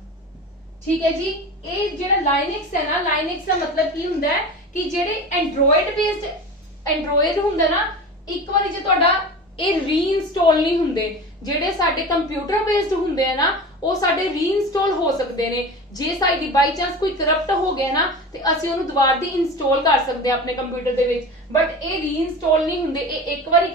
ठीक है जी। ਇਹ ਜਿਹੜਾ ਲਾइनेक्स ਹੈ ਨਾ, ਲਾइनेक्स ਦਾ ਮਤਲਬ ਕੀ ਹੁੰਦਾ ਹੈ ਕਿ ਜਿਹੜੇ ਐਂਡਰੋਇਡ ਬੇਸਡ ਐਂਡਰੋਇਡ ਹੁੰਦਾ ਨਾ, ਇੱਕ ਵਾਰੀ ਜੇ ਤੁਹਾਡਾ ਇਹ ਰੀਇੰਸਟਾਲ ਨਹੀਂ ਹੁੰਦੇ। ਜਿਹੜੇ ਸਾਡੇ ਕੰਪਿਊਟਰ ਬੇਸਡ ਹੁੰਦੇ ਆ ਨਾ, ਉਹ ਸਾਡੇ ਰੀਇੰਸਟਾਲ ਹੋ ਸਕਦੇ ਨੇ। ਜੇ ਸਾਡੀ ਬਾਈ ਚਾਂਸ ਕੋਈ ਕਰਪਟ ਹੋ ਗਿਆ ਨਾ ਤੇ ਅਸੀਂ ਉਹਨੂੰ ਦੁਬਾਰਾ ਦੀ ਇੰਸਟਾਲ ਕਰ ਸਕਦੇ ਆ ਆਪਣੇ ਕੰਪਿਊਟਰ ਦੇ ਵਿੱਚ, ਬਟ ਇਹ ਰੀਇੰਸਟਾਲ ਨਹੀਂ ਹੁੰਦੇ। ਇਹ ਇੱਕ ਵਾਰੀ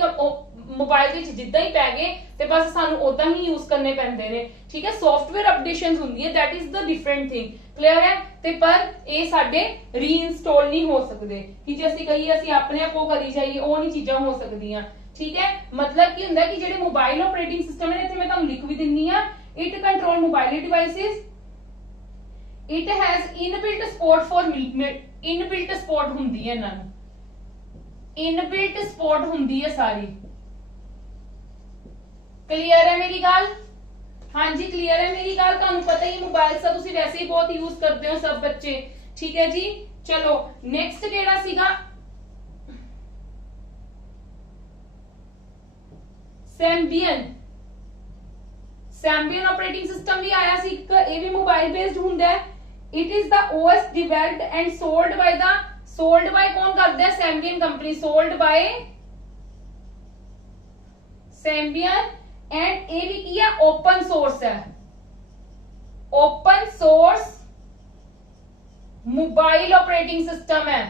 मोबाइल ਵਿੱਚ ਜਿੱਦਾਂ ਹੀ ਪੈ ਗਏ ਤੇ ਬਸ ਸਾਨੂੰ ਉਦਾਂ ਹੀ ਯੂਜ਼ ਕਰਨੇ ਪੈਂਦੇ ਨੇ, ਠੀਕ ਹੈ। ਸੌਫਟਵੇਅਰ ਅਪਡੇਸ਼ਨਸ ਹੁੰਦੀ ਹੈ, that is the different thing. Clear ਹੈ? ਤੇ ਪਰ ਇਹ ਸਾਡੇ ਰੀਇੰਸਟਾਲ ਨਹੀਂ ਹੋ ਸਕਦੇ ਕਿ ਜੇ ਅਸੀਂ ਕਹੀਏ ਅਸੀਂ ਆਪਣੇ ਆਪ ਉਹ ਕਰੀ ਜਾਈਏ, ਉਹ ਨਹੀਂ ਚੀਜ਼ਾਂ ਹੋ ਸਕਦੀਆਂ, ਠੀਕ ਹੈ। ਮਤਲਬ ਕੀ ਹੁੰਦਾ ਕਿ ਜਿਹੜੇ ਮੋਬਾਈਲ ਆਪਰੇਟਿੰਗ ਸਿਸਟਮ ਨੇ, ਇੱਥੇ ਮੈਂ ਤੁਹਾਨੂੰ ਲਿਖ ਵੀ ਦਿੰਨੀ ਆ, it control mobile devices, it has inbuilt support for inbuilt support ਹੁੰਦੀ ਹੈ ਇਹਨਾਂ ਨੂੰ, ਇਨਬਿਲਟ ਸਪੋਰਟ ਹੁੰਦੀ ਹੈ ਸਾਰੀ। क्लियर है मेरी गल? हाँ जी क्लियर है मेरी गल? ਤੁਹਾਨੂੰ ਪਤਾ ਹੀ मोबाइल सा ਤੁਸੀਂ ਵੈਸੇ ਹੀ ਬਹੁਤ ਯੂਜ਼ ਕਰਦੇ ਹੋ ਸਭ ਬੱਚੇ, ठीक है जी। चलो नेक्स्ट ਕਿਹੜਾ ਸੀਗਾ? ਸੈਂਬੀਅਨ। ਸੈਂਬੀਅਨ ਆਪਰੇਟਿੰਗ ਸਿਸਟਮ ਵੀ ਆਇਆ ਸੀ, ਇਹ ਵੀ मोबाइल बेस्ड ਹੁੰਦਾ ਹੈ। It is the OS developed and sold by कौन करता है? Symbian company. Sold by Symbian. And ये भी किया ओपन सोर्स है, open source mobile operating system है।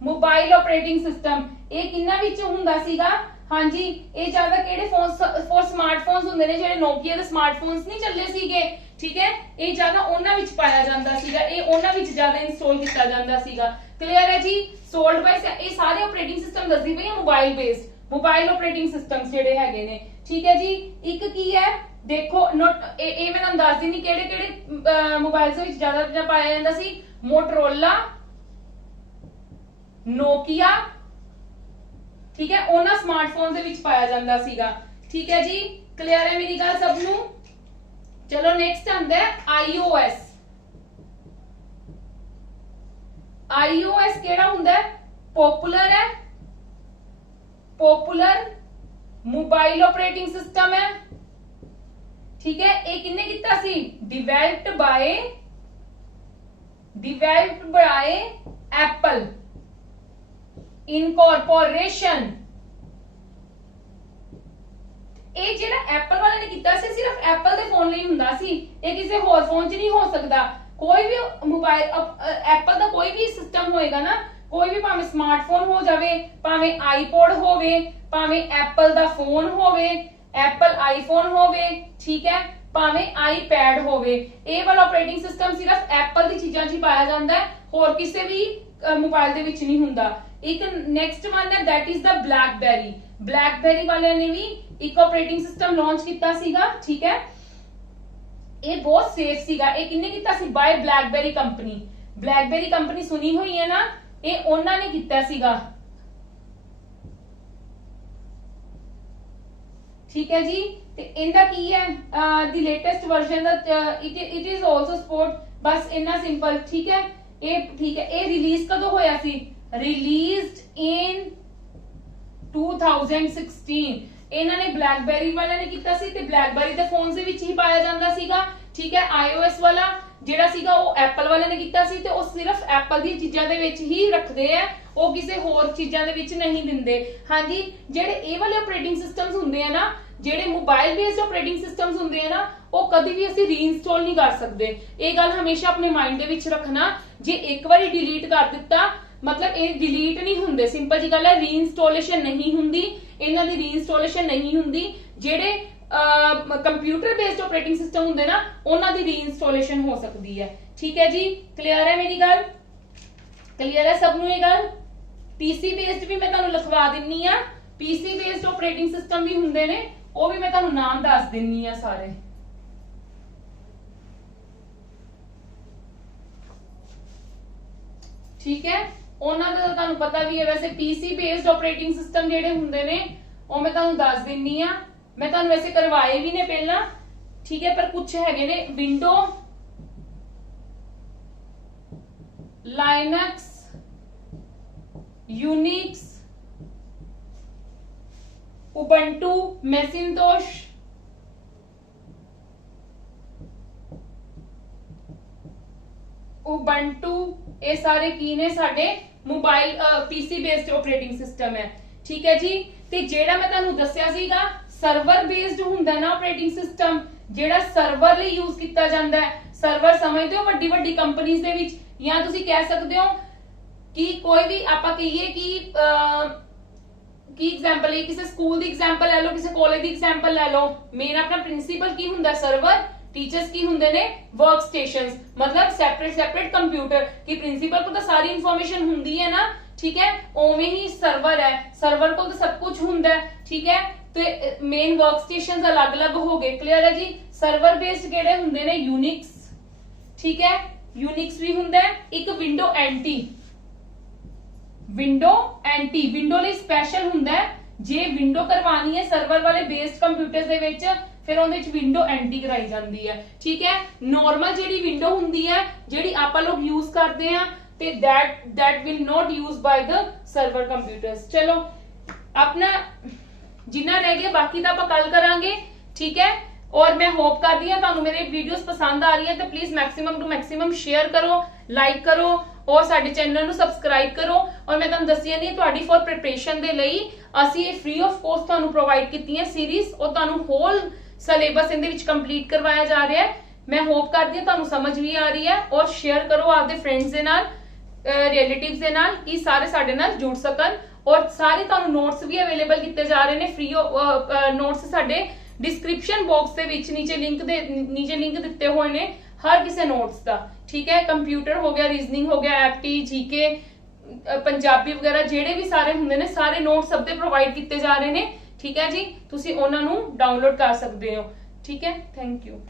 मोबाइल ऑपरेटिंग सिस्टम ये किन्ना विच हुंदा सीगा? हाँ जी, ये ज्यादा केड़े फोन स्मार्टफोन्स हुंदे ने जेड़े नोकिया दे स्मार्टफोन्स नहीं चले सीगे, ठीक है। ये ज्यादा उन्हां विच पाया जांदा सीगा, ये उन्हां विच ज्यादा इंस्टॉल किया जांदा सीगा। क्लियर है जी? सोल्ड बाय ये सारे ऑपरेटिंग सिस्टम दसदी पई mobile based, mobile operating systems जेड़े हैगे ने, ठीक है जी। एक की है देखो नोट ए मैं तुहानू दस दिनी केड़े केड़े मोबाइल्स दे विच ज्यादा पाया जांदा सी। मोटरोला, नोकिया, ठीक है, उन्हां स्मार्टफोन दे विच पाया जांदा सीगा, ठीक है जी। क्लियर है मेरी गल सब नू? चलो नेक्स्ट आंदा है iOS। iOS केड़ा हुंदा है? पॉपुलर है, पॉपुलर मोबाइल ऑपरेटिंग सिस्टम है, ठीक है। ये किन्ने किता सी? Developed by Apple incorporation. ये जेड़ा एप्पल वाले ने किता सी सिर्फ एप्पल दे फोन ਲਈ ਹੁੰਦਾ ਸੀ, ਇਹ ਕਿਸੇ ਹੋਰ ਫੋਨ 'ਚ ਨਹੀਂ ਹੋ ਸਕਦਾ। कोई भी मोबाइल एप्पल ਦਾ कोई भी सिस्टम होएगा ना, कोई भी भाਵੇਂ स्मार्टफोन हो जावे, भाਵੇਂ आईपॉड होवे, भाਵੇਂ एप्पल ਦਾ फोन होवे, एप्पल आईफोन होवे, ठीक है, भाਵੇਂ आईपैड होवे, ਇਹ ਵਾਲਾ ऑपरेटिंग सिस्टम सिर्फ एप्पल ਦੀ ਚੀਜ਼ਾਂ 'ਚ ਹੀ ਪਾਇਆ ਜਾਂਦਾ ਹੈ, ਹੋਰ ਕਿਸੇ ਵੀ मोबाइल ਦੇ ਵਿੱਚ ਨਹੀਂ ਹੁੰਦਾ। एक नेक्स्ट वन है that is the blackberry. Blackberry वाले ने भी एक ऑपरेटिंग सिस्टम लॉन्च किया सीगा, ठीक है। ਇਹ ਬਹੁਤ ਸੇਫ ਸੀਗਾ। ਇਹ ਕਿੰਨੇ ਕੀਤਾ ਸੀ? By BlackBerry company. BlackBerry company ਸੁਣੀ ਹੋਈ ਹੈ ਨਾ, ਇਹ ਉਹਨਾਂ ਨੇ ਕੀਤਾ ਸੀਗਾ। ਠੀਕ ਹੈ ਜੀ। ਤੇ ਇਹਦਾ ਕੀ ਹੈ? ਦੀ ਲੇਟੈਸਟ ਵਰਜ਼ਨ ਦਾ ਇਟ ਇਜ਼ ਆਲਸੋ ਸਪੋਰਟ। ਬਸ ਇੰਨਾ ਸਿੰਪਲ। ਠੀਕ ਹੈ, ਇਹ ਠੀਕ ਹੈ। ਇਹ ਰਿਲੀਜ਼ ਕਦੋਂ ਹੋਇਆ ਸੀ? ਰਿਲੀਜ਼ਡ ਇਨ 2016। ਇਹਨਾਂ ਨੇ ਬਲੈਕਬੇਰੀ ਵਾਲਿਆਂ ਨੇ ਕੀਤਾ ਸੀ, ਤੇ ਬਲੈਕਬੇਰੀ ਦੇ ਫੋਨਸ ਦੇ ਵਿੱਚ ਹੀ ਪਾਇਆ ਜਾਂਦਾ ਸੀਗਾ। ਠੀਕ ਹੈ, iOS ਵਾਲਾ ਜਿਹੜਾ ਸੀਗਾ ਉਹ ਐਪਲ ਵਾਲਿਆਂ ਨੇ ਕੀਤਾ ਸੀ, ਤੇ ਉਹ ਸਿਰਫ ਐਪਲ ਦੀਆਂ ਚੀਜ਼ਾਂ ਦੇ ਵਿੱਚ ਹੀ ਰੱਖਦੇ ਆ, ਉਹ ਕਿਸੇ ਹੋਰ ਚੀਜ਼ਾਂ ਦੇ ਵਿੱਚ ਨਹੀਂ ਦਿੰਦੇ। ਹਾਂਜੀ, ਜਿਹੜੇ ਇਹ ਵਾਲੇ ਆਪਰੇਟਿੰਗ ਸਿਸਟਮਸ ਹੁੰਦੇ ਆ ਨਾ, ਜਿਹੜੇ ਮੋਬਾਈਲ ਬੇਸਡ ਆਪਰੇਟਿੰਗ ਸਿਸਟਮਸ ਹੁੰਦੇ ਆ ਨਾ, ਉਹ ਕਦੀ ਵੀ ਅਸੀਂ ਰੀਇੰਸਟਾਲ ਨਹੀਂ ਕਰ ਸਕਦੇ। ਇਹ ਗੱਲ ਹਮੇਸ਼ਾ ਆਪਣੇ ਮਾਈਂਡ ਦੇ ਵਿੱਚ ਰੱਖਣਾ। ਜੇ ਇੱਕ ਵਾਰੀ ਡਿਲੀਟ ਕਰ ਦਿੱਤਾ ਮਤਲਬ ਇਹ ਡਿਲੀਟ ਨਹੀਂ ਹੁੰਦੇ। ਸਿੰਪਲ ਜੀ ਗੱਲ ਹੈ, ਰੀਇੰਸਟਾਲੇਸ਼ਨ ਨਹੀਂ ਹੁੰਦੀ, ਇਹਨਾਂ ਦੀ ਰੀਇੰਸਟਾਲੇਸ਼ਨ ਨਹੀਂ ਹੁੰਦੀ। ਜਿਹੜੇ ਕੰਪਿਊਟਰ ਬੇਸਡ ਆਪਰੇਟਿੰਗ ਸਿਸਟਮ ਹੁੰਦੇ ਨਾ, ਉਹਨਾਂ ਦੀ ਰੀਇੰਸਟਾਲੇਸ਼ਨ ਹੋ ਸਕਦੀ ਹੈ। ਠੀਕ ਹੈ ਜੀ, ਕਲੀਅਰ ਹੈ ਮੇਰੀ ਗੱਲ? ਕਲੀਅਰ ਹੈ ਸਭ ਨੂੰ ਇਹ ਗੱਲ? ਪੀਸੀ ਬੇਸਡ ਵੀ ਮੈਂ ਤੁਹਾਨੂੰ ਲਿਖਵਾ ਦਿੰਨੀ ਆ। ਪੀਸੀ ਬੇਸਡ ਆਪਰੇਟਿੰਗ ਸਿਸਟਮ ਵੀ ਹੁੰਦੇ ਨੇ, ਉਹ ਵੀ ਮੈਂ ਤੁਹਾਨੂੰ ਨਾਮ ਦੱਸ ਦਿੰਨੀ ਆ ਸਾਰੇ। ਠੀਕ ਹੈ, ਉਹਨਾਂ ਦਾ ਤੁਹਾਨੂੰ ਪਤਾ ਵੀ ਹੈ। ਵੈਸੇ ਪੀਸੀ ਬੇਸਡ ਆਪਰੇਟਿੰਗ ਸਿਸਟਮ ਜਿਹੜੇ ਹੁੰਦੇ ਨੇ ਉਹ ਮੈਂ ਤੁਹਾਨੂੰ ਦੱਸ ਦਿੰਨੀ ਆ। ਮੈਂ ਤੁਹਾਨੂੰ ਵੈਸੇ ਕਰਵਾਏ ਵੀ ਨੇ ਪਹਿਲਾਂ। ਠੀਕ ਹੈ, ਪਰ ਕੁਝ ਹੈਗੇ ਨੇ ਵਿੰਡੋ, ਲਾਈਨਕਸ, यूनिक्स, उबंटू, मैसिंटोश, उबंटू, ये सारे की ने साडे mobile PC based operating system है। ठीक है जी। ते जेड़ा मैं तुहानू दस्सिया सीगा सर्वर बेस्ड हुंदा ना ऑपरेटिंग सिस्टम, जेड़ा सर्वर ਲਈ यूज ਕੀਤਾ ਜਾਂਦਾ ਹੈ। सर्वर समझदे हो ਵੱਡੀ ਵੱਡੀ ਕੰਪਨੀਆਂ ਦੇ ਵਿੱਚ, ਜਾਂ ਤੁਸੀਂ ਕਹਿ ਸਕਦੇ ਹੋ कि कोई भी आप कहिए कि एग्जांपल है, किसी स्कूल की एग्जांपल ले लो, किसी कॉलेज की एग्जांपल ले लो। मेन अपना प्रिंसिपल की हुंदा सर्वर, टीचर्स की हुंदे ने वर्क स्टेशंस, मतलब सेपरेट कंप्यूटर की। प्रिंसिपल को तो सारी इंफॉर्मेशन हुंदी है ना, ठीक है, ओवें ही सर्वर है, सर्वर को तो सब कुछ हुंदा है। ठीक है, तो मेन वर्क स्टेशंस अलग अलग हो गए। क्लियर है जी। सर्वर बेस्ड केड़े हुंदे ने? यूनिक्स। ठीक है, यूनिक्स भी हुंदा है। एक window anti, window anti window ਲਈ ਸਪੈਸ਼ਲ ਹੁੰਦਾ ਹੈ। ਜੇ ਵਿੰਡੋ ਕਰਵਾਣੀ ਹੈ ਸਰਵਰ ਵਾਲੇ ਬੇਸਡ ਕੰਪਿਊਟਰਸ ਦੇ ਵਿੱਚ, ਫਿਰ ਉਹਦੇ ਵਿੱਚ ਵਿੰਡੋ ਐਂਟੀ ਕਰਾਈ ਜਾਂਦੀ ਹੈ। ਠੀਕ ਹੈ, ਨਾਰਮਲ ਜਿਹੜੀ ਵਿੰਡੋ ਹੁੰਦੀ ਹੈ ਜਿਹੜੀ ਆਪਾਂ ਲੋਕ ਯੂਜ਼ ਕਰਦੇ ਆ, ਤੇ that will not used by the server computers। ਚਲੋ ਆਪਣਾ ਜਿੰਨਾ ਰਹਿ ਗਿਆ ਬਾਕੀ ਤਾਂ ਆਪਾਂ ਕੱਲ ਕਰਾਂਗੇ। ਠੀਕ ਹੈ, और मैं होप करती हूं ਤੁਹਾਨੂੰ मेरे वीडियोस पसंद आ रही है, तो please maximum to maximum share करो, लाइक करो और साडे चैनल ਨੂੰ सब्सक्राइब करो। और मैं ਤੁਹਾਨੂੰ ਦੱਸਿਆ ਨਹੀਂ ਤੁਹਾਡੀ फॉर प्रिपरेशन ਦੇ ਲਈ ਅਸੀਂ ਇਹ फ्री ऑफ कॉस्ट ਤੁਹਾਨੂੰ प्रोवाइड ਕੀਤੀਆਂ सीरीज, और ਤੁਹਾਨੂੰ होल सिलेबस ਇਹਦੇ ਵਿੱਚ ਕੰਪਲੀਟ ਕਰਵਾਇਆ ਜਾ ਰਿਹਾ ਹੈ। मैं होप करती हूं ਤੁਹਾਨੂੰ समझ भी आ रही है, और शेयर करो आपके फ्रेंड्स ਦੇ ਨਾਲ, रिलेटिव्स ਦੇ ਨਾਲ, कि सारे ਸਾਡੇ ਨਾਲ जुड़ ਸਕਣ। और सारे ਤੁਹਾਨੂੰ ਨੋਟਸ ਵੀ ਅਵੇਲੇਬਲ ਕੀਤੇ ਜਾ ਰਹੇ ਨੇ। फ्री ਨੋਟਸ ਸਾਡੇ डिस्क्रिप्शन बॉक्स ਦੇ ਵਿੱਚ नीचे लिंक ਦਿੱਤੇ ਹੋਏ ਨੇ हर किसी नोट्स ਦਾ। ठीक है, कंप्यूटर हो गया, रीजनिंग हो गया, एप्टी, जीके, पंजाबी वगैरह ਜਿਹੜੇ ਵੀ ਸਾਰੇ ਹੁੰਦੇ ਨੇ, ਸਾਰੇ ਨੋਟਸ ਸਭ ਦੇ ਪ੍ਰੋਵਾਈਡ ਕੀਤੇ ਜਾ ਰਹੇ ਨੇ। ਠੀਕ ਹੈ ਜੀ, ਤੁਸੀਂ ਉਹਨਾਂ ਨੂੰ ਡਾਊਨਲੋਡ ਕਰ ਸਕਦੇ ਹੋ। ਠੀਕ ਹੈ, ਥੈਂਕ ਯੂ।